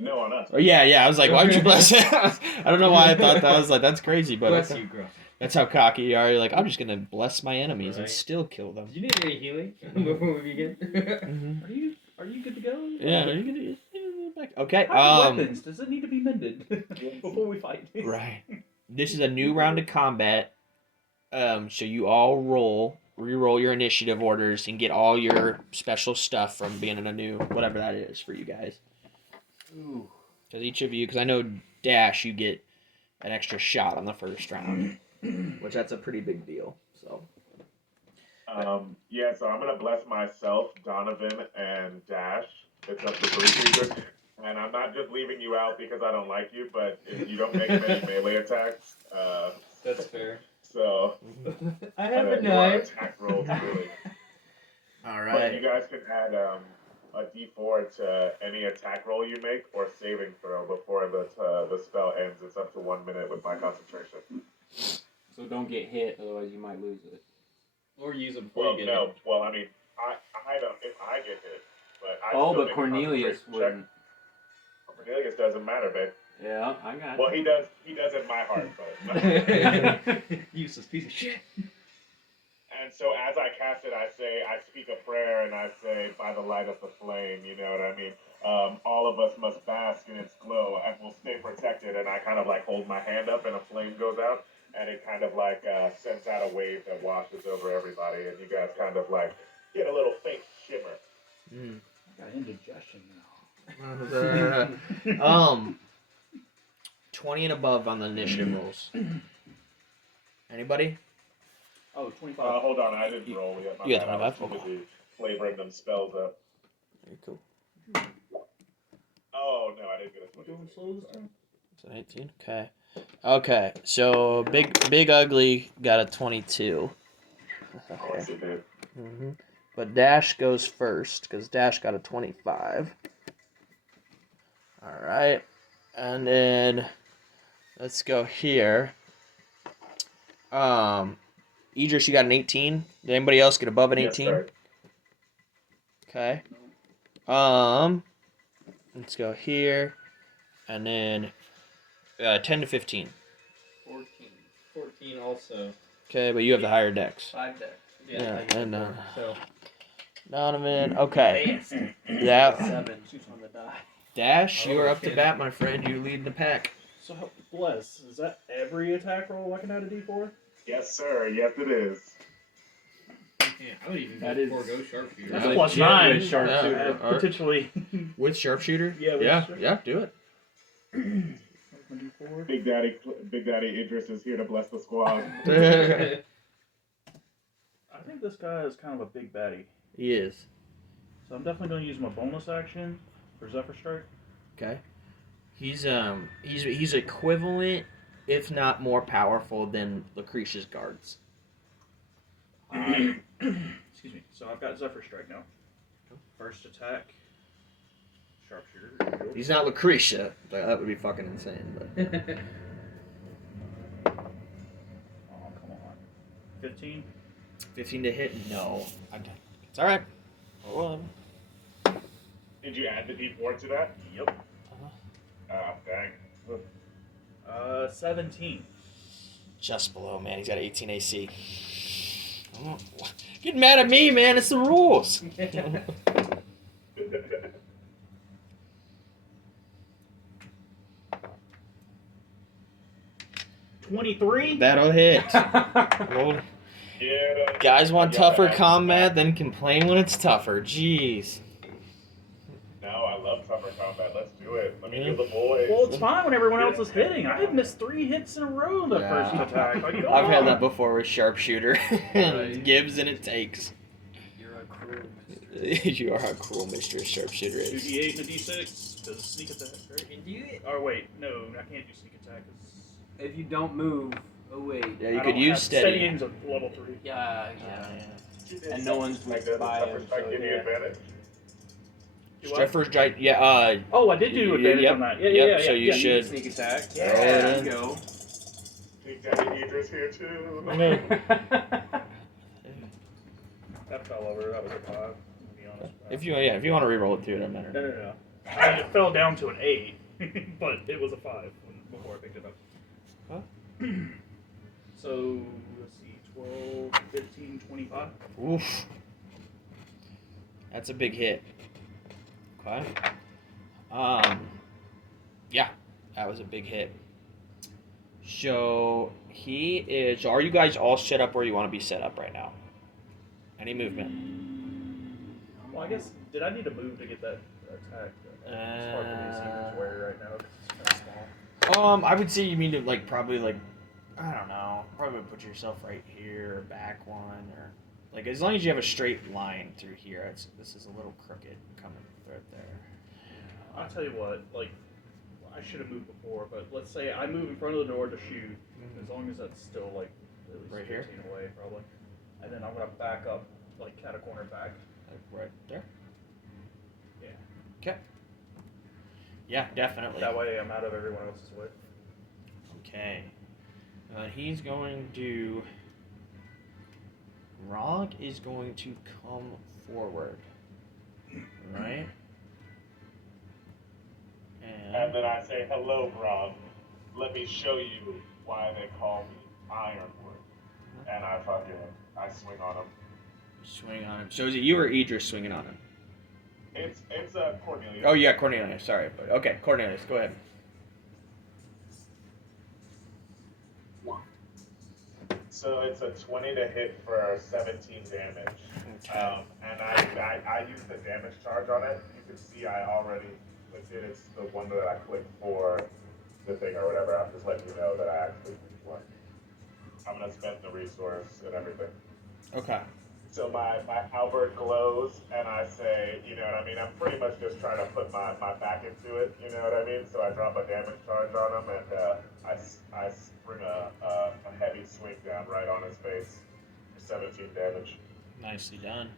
No, on us. Oh yeah. I was like, why would you bless him? I don't know why I thought that. I was like, that's crazy, but Bless you, girl. that's how cocky you are. You're like, I'm just gonna bless my enemies and Right. still kill them. Did you need any healing before we begin? Mm-hmm. Are you good to go? Yeah, are you gonna do back? Okay. How many weapons does it need to be mended before we fight? Right. This is a new round of combat. So you all re-roll your initiative orders and get all your special stuff from being in a new whatever that is for you guys. Ooh. Because each of you, because I know Dash, you get an extra shot on the first round, which that's a pretty big deal. So. Yeah, so I'm gonna bless myself, Donovan, and Dash. It's up to 3 creatures. And I'm not just leaving you out because I don't like you, but you don't make many melee attacks. That's fair. So I have a you are knife. attack rolls really. All But you guys can add a D4 to any attack roll you make or saving throw before the spell ends. It's up to 1 minute with my concentration. So don't get hit, otherwise you might lose it. Or use them before Well, you get no. it. Well, I mean, I don't. If I get hit, but I Oh, still but make a Cornelius concentration wouldn't. check. Cornelius doesn't matter, babe. Yeah, I got it. Well, he does. He does in my heart, but. Useless piece of shit. And so as I cast it, I speak a prayer, and I say, by the light of the flame, you know what I mean? all of us must bask in its glow and will stay protected. And I kind of like hold my hand up, and a flame goes out, and it kind of like sends out a wave that washes over everybody, and you guys kind of like get a little faint shimmer. Mm. I got indigestion now. 20 and above on the initiative rolls. Anybody? Oh, 25. Hold on, I didn't roll yet. My You got bad. I was 25? too busy flavoring them spells up. Very cool. Oh no, I didn't get a We're 20. going slow this time? It's an 18. Okay. Okay. So big ugly got a 22. Of course it did. Mm-hmm. But Dash goes first because Dash got a 25. All right, and then let's go here. Idris, you got an 18. Did anybody else get above an 18? Yes, sir. Okay. Let's go here, and then 10 to 15. 14. 14 also. Okay, but you have the higher dex. 5 decks. Yeah, and So Donovan. Okay. fast. That 7 on the die. Dash, Oh, you are up to shit. bat, my friend. You lead the pack. So, Bless, is that every attack roll I can add a d4? Yes, sir. Yes, it is. Yeah, I would even That go is- forego sharpshooter. That's Yeah. plus Yeah, 9. with sharpshooter. Yeah. Potentially. With sharpshooter? Yeah, with Yeah, sharpshooter. yeah, do it. Where's my d4? Big Daddy Idris is here to bless the squad. I think this guy is kind of a big baddie. He is. So I'm definitely going to use my bonus action for Zephyr Strike. Okay. He's equivalent, if not more powerful than Lucretia's guards. Excuse me. So I've got Zephyr Strike now. First attack. Sharpshooter. He's not Lucretia. That would be fucking insane. But Oh, come on. 15. 15 to hit? No. It's all right. Well, Did you add the D4 to that? Yep. Ah, dang. 17. just below, man. He's got 18 AC. Oh, get mad at me, man. It's the rules. 23. That'll hit. Roll. Yeah. Guys want Yeah, tougher that- combat, then complain when it's tougher. Jeez. No, I love tougher combat. Let's do it. Let me Yeah. do the boys. Well, it's fine when everyone else is hitting. I had missed 3 hits in a row in the Yeah. first attack. Like, go I've had on. that before with sharpshooter. Right. Gives and it takes. You're a cruel. You are a cruel mistress, sharpshooter 2 is. d8 and a d6. Because sneak attack, right? And do it. Oh, wait. No, I can't do sneak attack. 'Cause If you don't move, oh wait. Yeah, you I could don't use have steady. Steadying's a level 3. Yeah. Yeah. And no one's like that. by Tougher him, strike so give you yeah. advantage. Do what? Zephyr Strike, yeah, Oh, I did do advantage Yep. on that. Yeah, Yep, yeah, yeah. so yeah, you yeah. should- Sneak attack. Yeah. There you go. Big Daddy Idris here too. That fell over. That was a 5. To be honest. if you want to reroll it too, it doesn't No, matter. no, no. I mean, it fell down to an 8, but it was a 5 before I picked it up. Huh? So, let's see, 12, 15, 25. Oof. That's a big hit. Okay. Yeah, that was a big hit. So he is. So are you guys all set up where you want to be set up right now? Any movement? Well, I guess, did I need to move to get that attack? It's hard for me to see which way right now because it's kind of small. I would say you mean to probably I don't know, probably put yourself right here or back one or as long as you have a straight line through here. This is a little crooked coming right there. I'll tell you what, I should have moved before, but let's say I move in front of the door to shoot, as long as that's still at least Right 15 here? away probably. And then I'm going to back up, cat a corner back. Right there. Yeah. Okay. Yeah, definitely. That way I'm out of everyone else's way. Okay. He's going to. Rog is going to come forward. Right? And then I say, hello, Grog. Let me show you why they call me Ironwood. And I swing on him. Swing on him. So is it you or Idris swinging on him? It's Cornelius. Oh, yeah, Cornelius. Sorry. But, okay, Cornelius, go ahead. So it's a 20 to hit for 17 damage. Okay. And I use the damage charge on it. You can see I already clicked it. It's the one that I clicked for the thing or whatever. I'm just letting you know that I actually used one. I'm gonna spend the resource and everything. Okay. So my halberd glows, and I say, you know what I mean? I'm pretty much just trying to put my back into it, you know what I mean? So I drop a damage charge on him, and I bring a heavy swing down right on his face for 17 damage. Nicely done.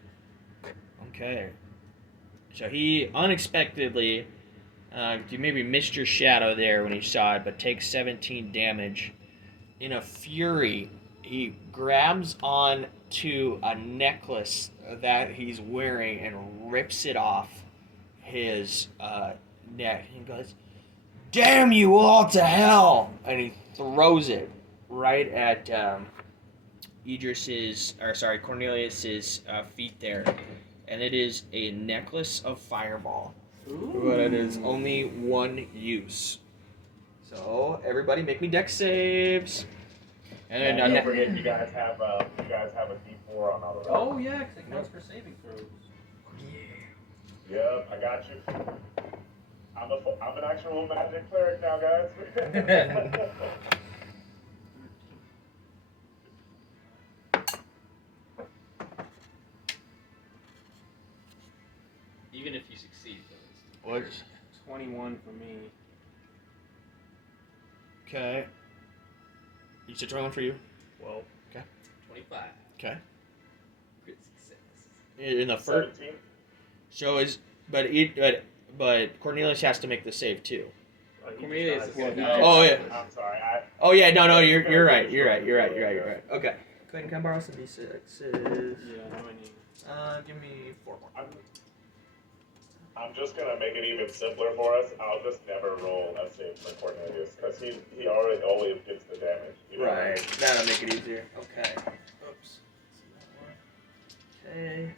Okay. So he unexpectedly, you maybe missed your shadow there when he saw it, but takes 17 damage. In a fury, he grabs on to a necklace that he's wearing and rips it off his neck. He goes, "Damn you all to hell!" And he throws it right at Cornelius's feet there. And it is a necklace of fireball. Ooh. But it is only one use. So everybody make me dex saves. And then Don't forget, you guys have a D4 on all of that. Oh yeah, because it counts for saving throws. Yep, I got you. I'm an actual magic cleric now, guys. Even if you succeed, though. What? 21 for me. Okay. You said 21 for you? 12. 25. Okay. Crit success. In the first. 17. So is. But Cornelius has to make the save too. Cornelius is gonna die. Oh, yeah. I'm sorry. Oh, yeah, no, you're right. You're right. Okay. Go ahead and come borrow some D6s. Yeah, no, I need. Give me 4 more. I'm just gonna make it even simpler for us. I'll just never roll a save for Cornelius because he already always gets the damage. You know? Right. That'll make it easier. Okay. Oops. Okay.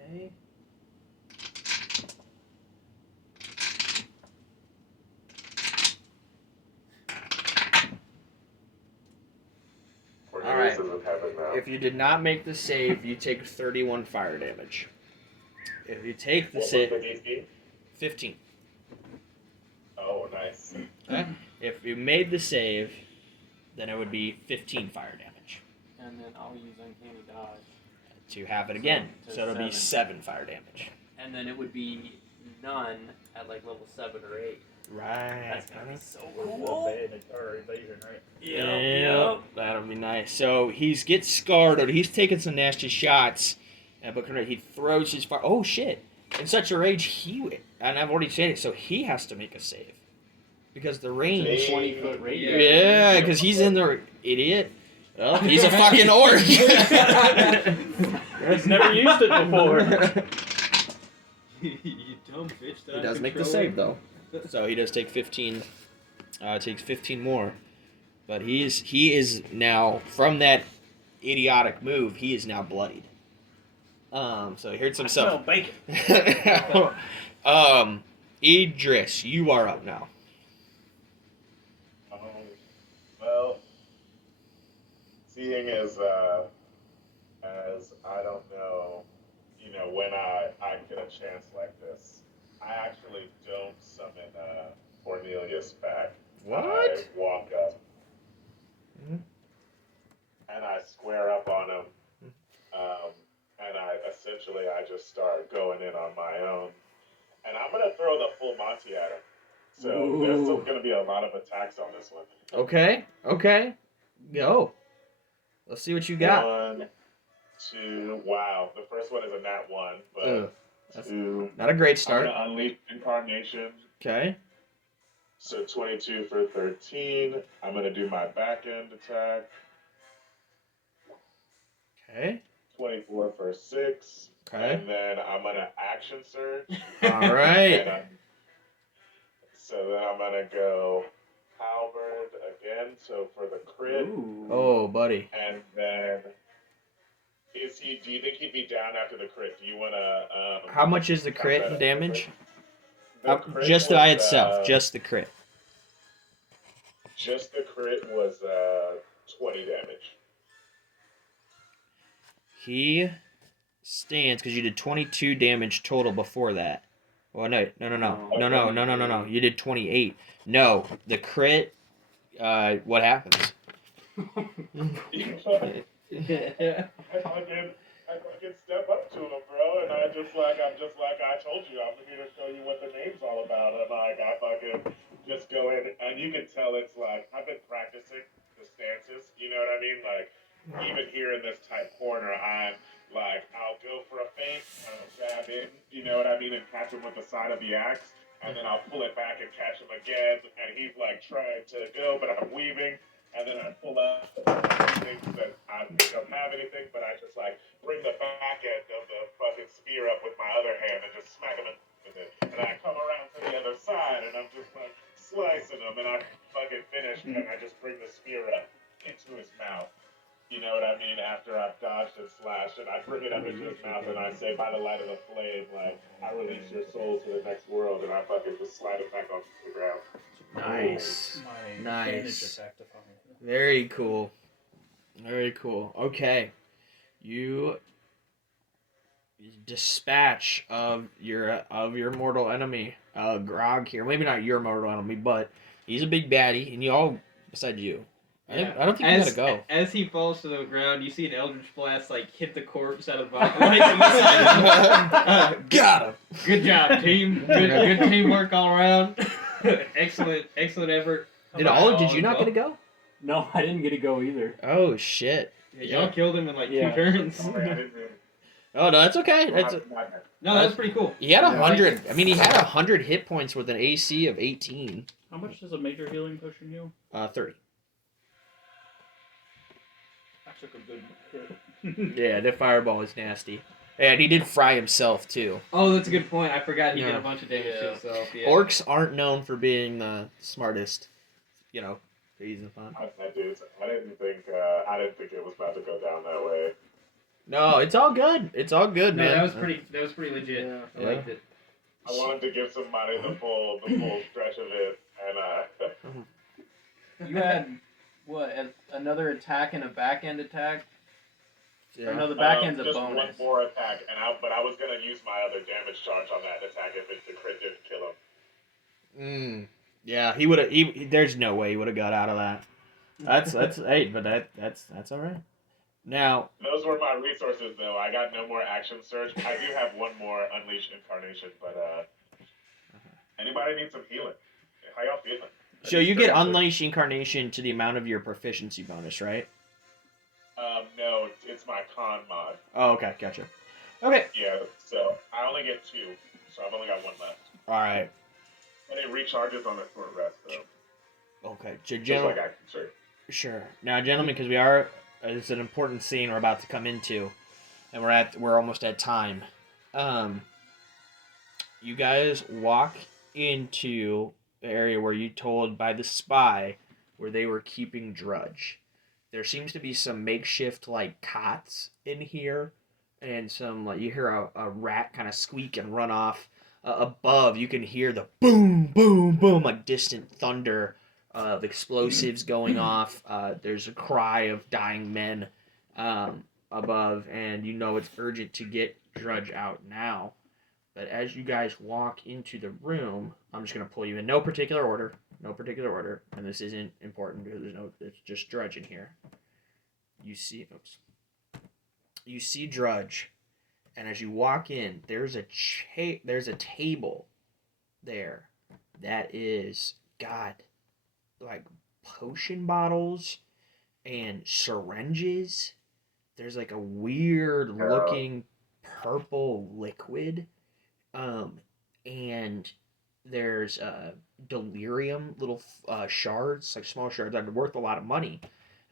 Okay. Cornelius All is in heaven now. If you did not make the save, you take 31 fire damage. If you take the What was save, the DC? 15. Oh, nice. Okay. If you made the save, then it would be 15 fire damage And then I'll use Uncanny Dodge. to have it again. So So it'll be 7 fire damage. And then it would be none at like level 7 or 8. Right. That's gonna be so With cool. evasion, right? Yeah, that'll be nice. So he gets scarred, or he's taking some nasty shots, but he throws his fire. Oh shit! In such a rage, and I've already said it, so he has to make a save because the range. 20-foot radius. Yeah, because he's in the idiot. Well, he's a fucking orc. He's never used it before. You dumb bitch. He does make the save though, so he does take 15. Takes 15 more, but he is now from that idiotic move. He is now bloodied. So he hurts himself. bacon. Idris, you are up now. Well, seeing as I don't know, when I get a chance like this, I actually don't summon Cornelius back. What? I walk up Mhm. and I square up on him, and I just start going in on my own, and I'm gonna throw the full Monty at him. So there's still gonna be a lot of attacks on this one. Okay. Go. Let's see what you got. 1, 2. Wow, the first one is a nat 1, but Ugh, that's 2. not a great I'm start. gonna unleash incarnation. Okay. So 22 for 13. I'm gonna do my back end attack. Okay. 24 for 6. Okay. And then I'm gonna action surge. All right. So then I'm gonna go halberd again. So for the crit, Ooh. Oh, buddy. and then Is he? Do you think he'd be down after the crit? Do you want to? How much is the crit damage? The crit Just was, by itself, just the crit. Just the crit was 20 damage. He stands because you did 22 damage total before that. Well, no. You did 28. No, the crit. What happens? I fucking step up to him, bro, and I'm just like I told you, I'm here to show you what the name's all about. And like I fucking just go in, and you can tell it's like I've been practicing the stances. You know what I mean? Like even here in this tight corner, I'm like I'll go for a feint, I'll jab in, you know what I mean, and catch him with the side of the axe, and then I'll pull it back and catch him again, and he's like trying to go, but I'm weaving. And then I pull out things that I don't have anything, but I just like bring the back end of the fucking spear up with my other hand and just smack him with it. And I come around to the other side and I'm just like slicing him, and I fucking finish, and I just bring the spear up into his mouth. You know what I mean? After I've dodged and slashed, and I bring it up into his mouth, and I say, by the light of the flame, like, I release your soul to the next world, and I fucking just slide it back onto the ground. Nice. My bandage Nice. attack to find. Very cool. Very cool. Okay. You dispatch of your mortal enemy, Grog here. Maybe not your mortal enemy, but he's a big baddie, and you all besides you. I don't think you gotta go. As he falls to the ground, you see an Eldritch Blast like hit the corpse out of the body. Got him. Good job, team. Good teamwork all around. excellent effort. Did you not get to go? No, I didn't get to go either. Oh shit. Yeah, y'all killed him in like 2 Yeah. turns. Oh, man, I didn't really. Oh no, that's okay. No, that was pretty cool. He had 100. I mean, he had 100 hit points with an AC of 18. How much does a major healing potion heal? 30. I took a good hit. Yeah, that fireball is nasty. And he did fry himself too. Oh, that's a good point. I forgot he did Yeah. a bunch of damage to himself. Yeah. Orcs aren't known for being the smartest. You know, easy and fun. I didn't think it was about to go down that way. No, it's all good. It's all good, No, man. that was pretty legit. Yeah. I liked it. I wanted to give somebody the full stretch of it, and You had another attack and a back end attack? Yeah. Or no, the back end's a just bonus. one more attack, but I was gonna use my other damage charge on that attack if the crit didn't kill him. Yeah, he would have. There's no way he would have got out of that. That's 8, but that's all right. Now, Those were my resources, though. I got no more action surge. I do have one more Unleash Incarnation, but anybody need some healing? How y'all feeling? so you get Unleash Incarnation to the amount of your proficiency bonus, right? No, it's my con mod. Oh, okay, gotcha. Okay. Yeah, so I only get 2, so I've only got 1 left. All right. And it recharges on a short rest, though. Okay, so Just gentlemen, like action surge. sure. Now, gentlemen, because it's an important scene we're about to come into, and we're almost at time. You guys walk into the area where you told by the spy where they were keeping Drudge. There seems to be some makeshift like cots in here, and some like you hear a rat kind of squeak and run off. Above, you can hear the boom, boom, boom, like distant thunder of explosives going off. There's a cry of dying men above, and you know it's urgent to get Drudge out now. But as you guys walk into the room, I'm just going to pull you in no particular order, and this isn't important because it's just Drudge in here. You see Drudge, and as you walk in, there's a table there that is got like potion bottles and syringes. There's like a weird looking purple liquid, and there's delirium little shards, like small shards that are worth a lot of money.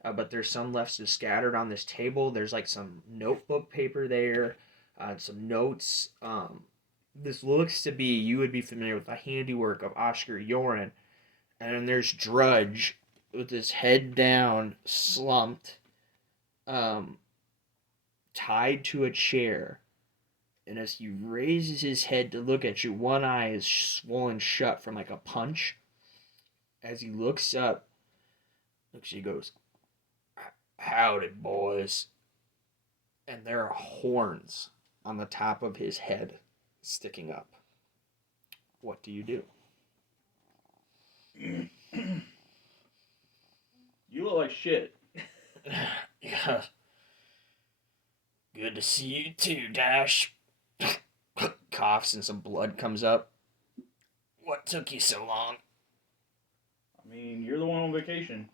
But there's some left just scattered on this table. There's like some notebook paper there, some notes. This looks to be, you would be familiar with the handiwork of Oscar Yoren. And then there's Drudge with his head down, slumped, tied to a chair. And as he raises his head to look at you, one eye is swollen shut from like a punch. As he looks up, he goes, "Howdy, boys." And there are horns on the top of his head sticking up. What do you do? You look like shit. Yeah. Good to see you too, Dash. Coughs and some blood comes up. What took you so long? I mean, you're the one on vacation.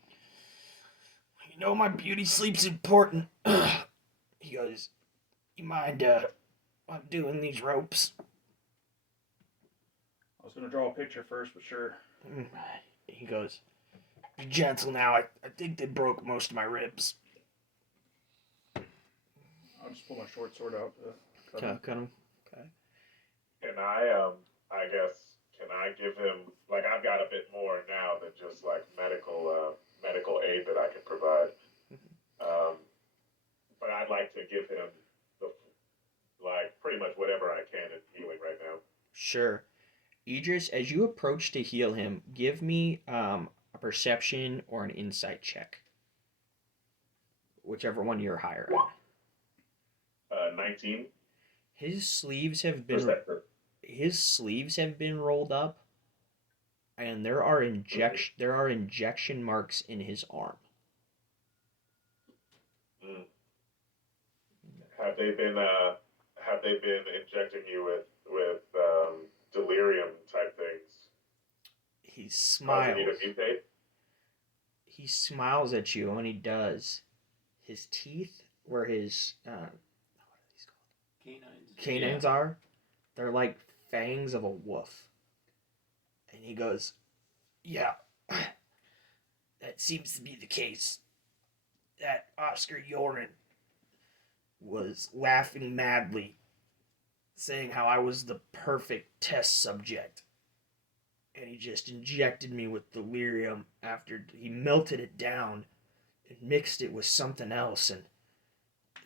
You know my beauty sleep's important. He goes, "You mind, I'm doing these ropes?" I was gonna draw a picture first, but sure. He goes, "Be gentle now. I think they broke most of my ribs." I'll just pull my short sword out to cut him. Cut him. Okay. Can I guess, can I give him, like, I've got a bit more now than just, like, medical aid that I can provide. But I'd like to give him, pretty much whatever I can in healing right now. Sure. Idris, as you approach to heal him, give me a perception or an insight check. Whichever one you're higher at. 19. His sleeves have Perception. been rolled up, and there are injection marks in his arm. Mm. Have they been injecting you with delirium type things? He Causing smiles. you to mutate? He smiles at you, and when he does, his teeth, where his what are these called? Canines are, they're like fangs of a wolf. And he goes, "Yeah, that seems to be the case. That Oscar Yoren was laughing madly, saying how I was the perfect test subject. And he just injected me with delirium after he melted it down and mixed it with something else and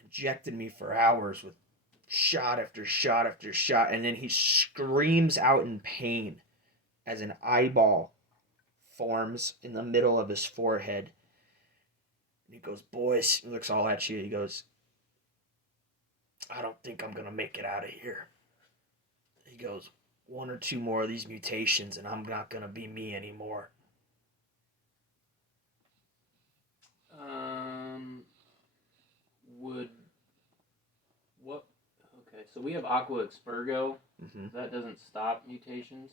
injected me for hours with shot after shot after shot." And then he screams out in pain as an eyeball forms in the middle of his forehead. And he goes, "Boys," he looks all at you. He goes, "I don't think I'm going to make it out of here." He goes, "One or two more of these mutations and I'm not going to be me anymore." Okay, so we have Aqua Expurgo. Mm-hmm. That doesn't stop mutations.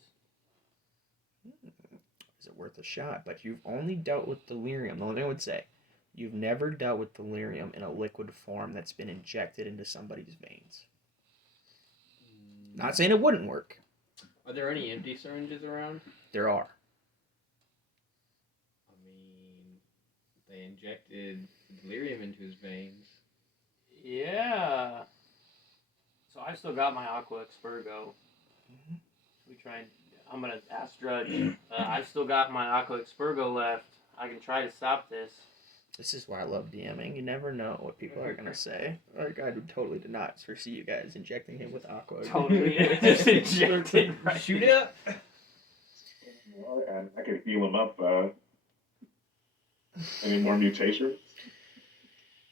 Is it worth a shot? But you've only dealt with delirium. The only thing I would say, you've never dealt with delirium in a liquid form that's been injected into somebody's veins. Not saying it wouldn't work. Are there any empty syringes around? There are. I mean, they injected delirium into his veins. Yeah. So I've still got my Aqua Expurgo. Mm-hmm. We tried. I'm gonna ask Drudge. I've still got my Aqua Expurgo left. I can try to stop this. This is why I love DMing. You never know what people are gonna say. Like, I totally did not foresee you guys injecting him with aqua. Totally, just injected. Right. Shoot up. And I can heal him up. Any more mutations?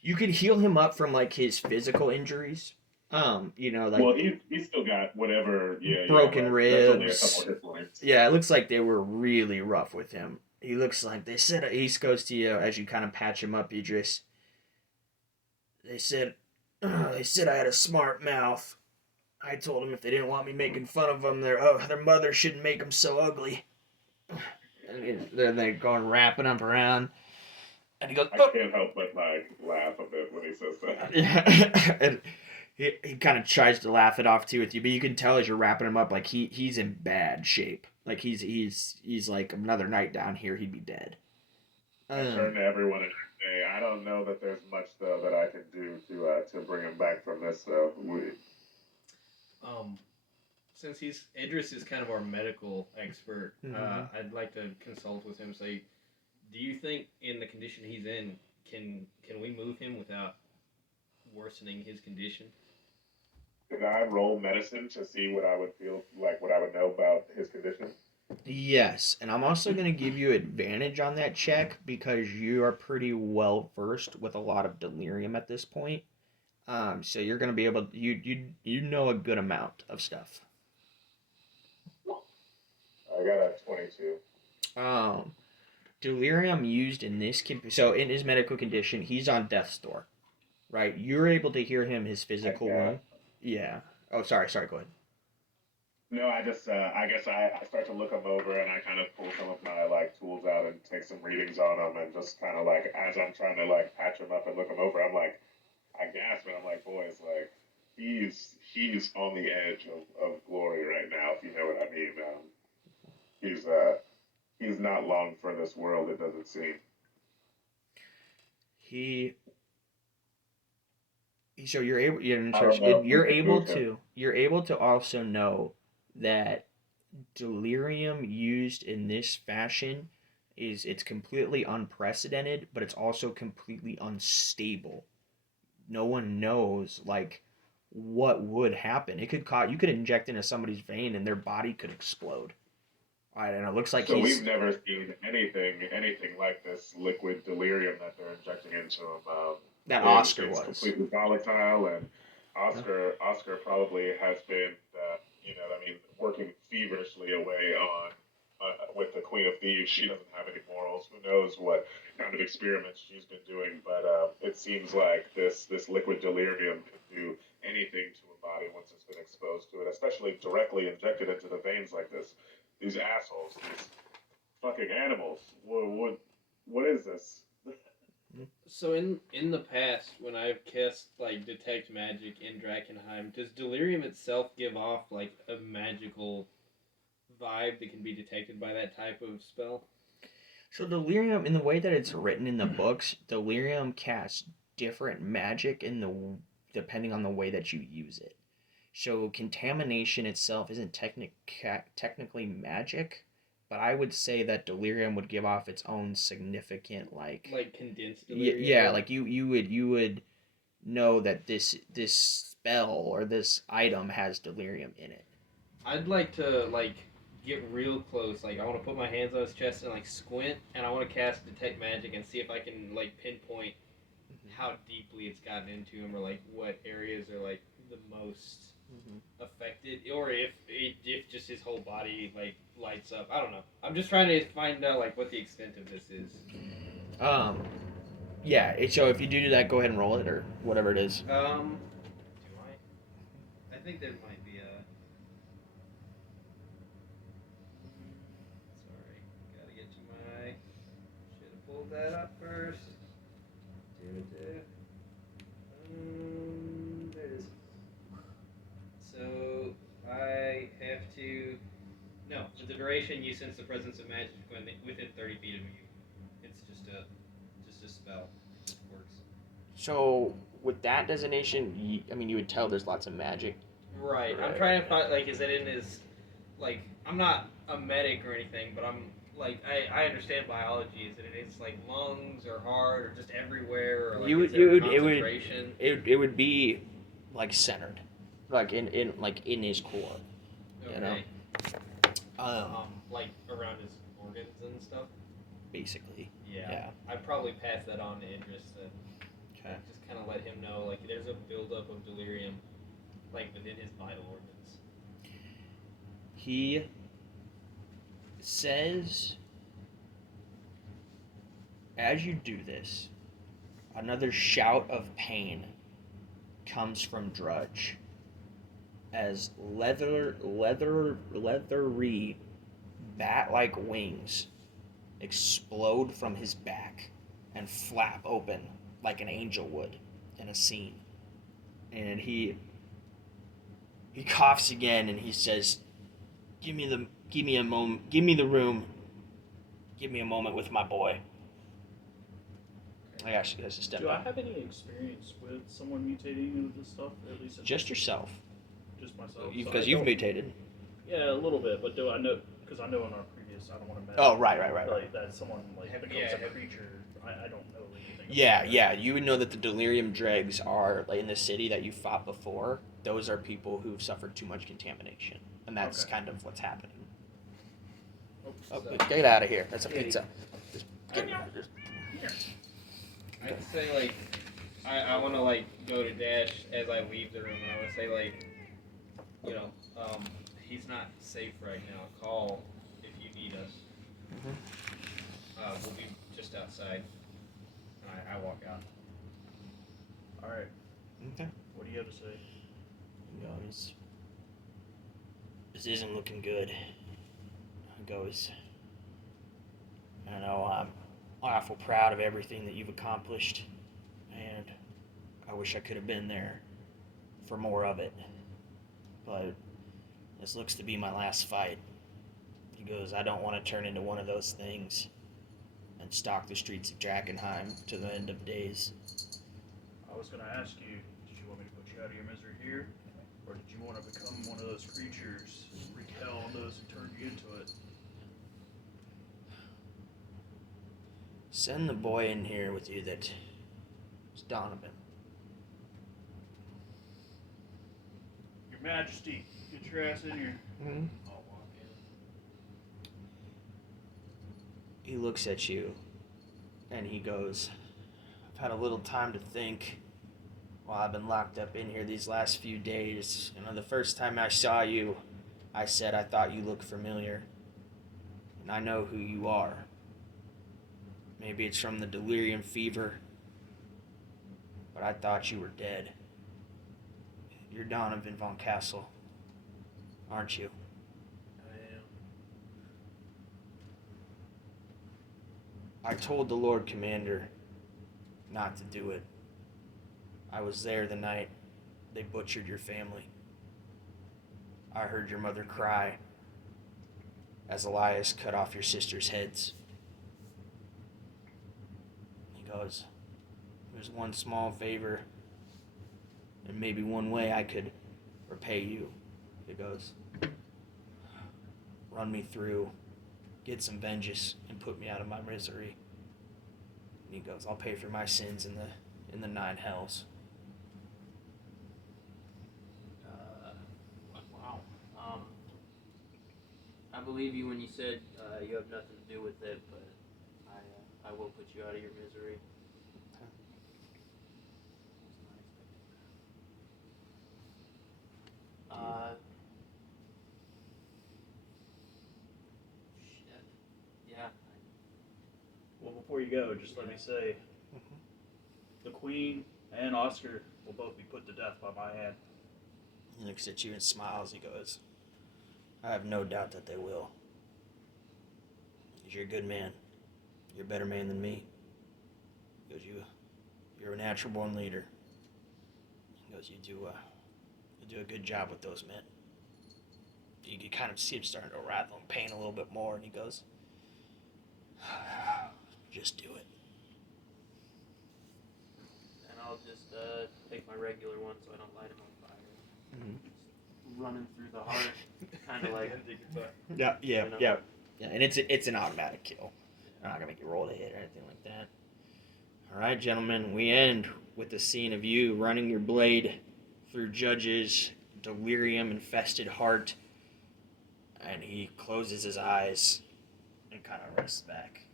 You can heal him up from like his physical injuries. You know, like, Well, he's still got whatever. Yeah, broken That's ribs. only a couple hit points. Yeah, it looks like they were really rough with him. He looks like they said, he goes to you as you kind of patch him up, Idris. They said I had a smart mouth. I told them if they didn't want me making fun of them, their mother shouldn't make them so ugly. And then they're going wrapping up around. And he goes, I can't help but laugh a bit when he says that. Yeah. And he kind of tries to laugh it off too with you, but you can tell as you're wrapping him up, like he's in bad shape. Like he's like another night down here, he'd be dead. I turn to everyone and say, I don't know that there's much though that I can do to bring him back from this. Since Idris is kind of our medical expert, Mm-hmm. I'd like to consult with him. Say, do you think in the condition he's in, can we move him without worsening his condition. Did I roll medicine to see what I would feel like, what I would know about his condition? Yes, and I'm also going to give you advantage on that check because you are pretty well versed with a lot of delirium at this point. So you're going to be able you know a good amount of stuff. I got a 22. Delirium used in this so in his medical condition, he's on death's door, right? You're able to hear him his physical wound. Yeah. Oh, sorry. Go ahead. No, I just, I guess I start to look them over and I kind of pull some of my like tools out and take some readings on them and just kind of like as I'm trying to like patch them up and look them over, I'm like, I gasp and I'm like, boys, like he's on the edge of glory right now, if you know what I mean. He's not long for this world, it doesn't seem. So you're able you're able to also know that delirium used in this fashion it's completely unprecedented, but it's also completely unstable. No one knows like what would happen. It could cause you could inject into somebody's vein and their body could explode. All right, and it looks like so we've never seen anything like this liquid delirium that they're injecting into him. That Oscar it's was completely volatile, and Oscar probably has been, working feverishly away on with the Queen of Thieves. She doesn't have any morals. Who knows what kind of experiments she's been doing? But it seems like this liquid delirium can do anything to a body once it's been exposed to it, especially directly injected into the veins like this. These assholes, these fucking animals. What is this? So in the past, when I've cast like detect magic in Drakkenheim, does delirium itself give off like a magical vibe that can be detected by that type of spell? So delirium, in the way that it's written in the books, delirium casts different magic depending on the way that you use it. So contamination itself isn't technically magic, but I would say that delirium would give off its own significant like condensed delirium. Yeah, like you would know that this spell or this item has delirium in it. I'd like to like get real close. Like I want to put my hands on his chest and like squint, and I want to cast detect magic and see if I can like pinpoint how deeply it's gotten into him, or like what areas are like the most affected, or if just his whole body like lights up. I don't know. I'm just trying to find out like what the extent of this is. Yeah. So if you do that, go ahead and roll it or whatever it is. Do I? I think there might be a. Sorry, gotta get to my. Should have pulled that up first. There it is. So I have to. No, for the duration, you sense the presence of magic within 30 feet of you. It's just a spell. It just works. So with that designation, you would tell there's lots of magic. Right. I'm trying to find like, is it in his, like, I'm not a medic or anything, but I'm like, I understand biology. Is it in his like lungs or heart or just everywhere, or like concentration? It would be like centered, like in his core. Okay. You know. Like around his organs and stuff. Basically. Yeah. I'd probably pass that on to Idris then. Okay. Just kind of let him know like there's a buildup of delirium, like within his vital organs. He says, as you do this, another shout of pain comes from Drudge as leathery bat-like wings explode from his back and flap open like an angel would in a scene. And he coughs again and he says, give me a moment, give me the room, give me a moment with my boy. I actually has to step Do up. I have any experience with someone mutating into this stuff? At least Just myself. Just myself. Because you've mutated. Yeah, a little bit, but do I know? Because I know in our previous I don't want to. Oh, right. Like that someone like becomes Yeah, a creature. I don't know anything. Yeah, about yeah. You would know that the delirium dregs are like in the city that you fought before. Those are people who've suffered too much contamination, and that's Okay. kind of what's happening. that. Oh, get out of here! That's a Kitty. pizza. Just get I'd say like I want to like go to Dash as I leave the room, and I would say like, you know, he's not safe right now. Call if you need us. We'll be just outside. I walk out. All right. Okay. What do you have to say? Goes, this isn't looking good. Goes, I know I'm awful proud of everything that you've accomplished, and I wish I could have been there for more of it. But this looks to be my last fight. He goes, I don't want to turn into one of those things and stalk the streets of Drakkenheim to the end of days. I was going to ask you, did you want me to put you out of your misery here? Or did you want to become one of those creatures, wreak hell on those who turned you into it? Send the boy in here with you that is Donovan. Your Majesty, get your ass in here. Mm-hmm. I'll walk in. He looks at you and he goes, I've had a little time to think while I've been locked up in here these last few days. You know, the first time I saw you, I said I thought you looked familiar. And I know who you are. Maybe it's from the delirium fever, but I thought you were dead. You're Donovan von Castle, aren't you? I am. I told the Lord Commander not to do it. I was there the night they butchered your family. I heard your mother cry as Elias cut off your sister's heads. He goes, there's one small favor and maybe one way I could repay you. He goes, run me through, get some vengeance, and put me out of my misery. And he goes, I'll pay for my sins in the 9 hells. Wow. I believe you when you said you have nothing to do with it, but I will put you out of your misery. Shit. Yeah. Well, before you go, just let me say, the Queen and Oscar will both be put to death by my hand. He looks at you and smiles. He goes, I have no doubt that they will. You're a good man. You're a better man than me. He goes, you're a natural born leader. He goes, you do a good job with those men. You can kind of see him starting to rattle in pain a little bit more, and he goes, just do it. And I'll just take my regular one so I don't light him on fire. Mm-hmm. Just running through the heart, kind of like. Yeah, You know? yeah. And it's an automatic kill. I'm not gonna make you roll to hit or anything like that. All right, gentlemen, we end with the scene of you running your blade through Judge's delirium-infested heart, and he closes his eyes and kind of rests back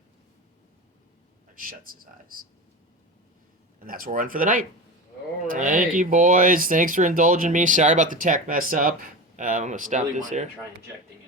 and shuts his eyes. And that's where we're in for the night. All right. Thank you, boys. Thanks for indulging me. Sorry about the tech mess up. I'm gonna stop really this wanted here. to try injecting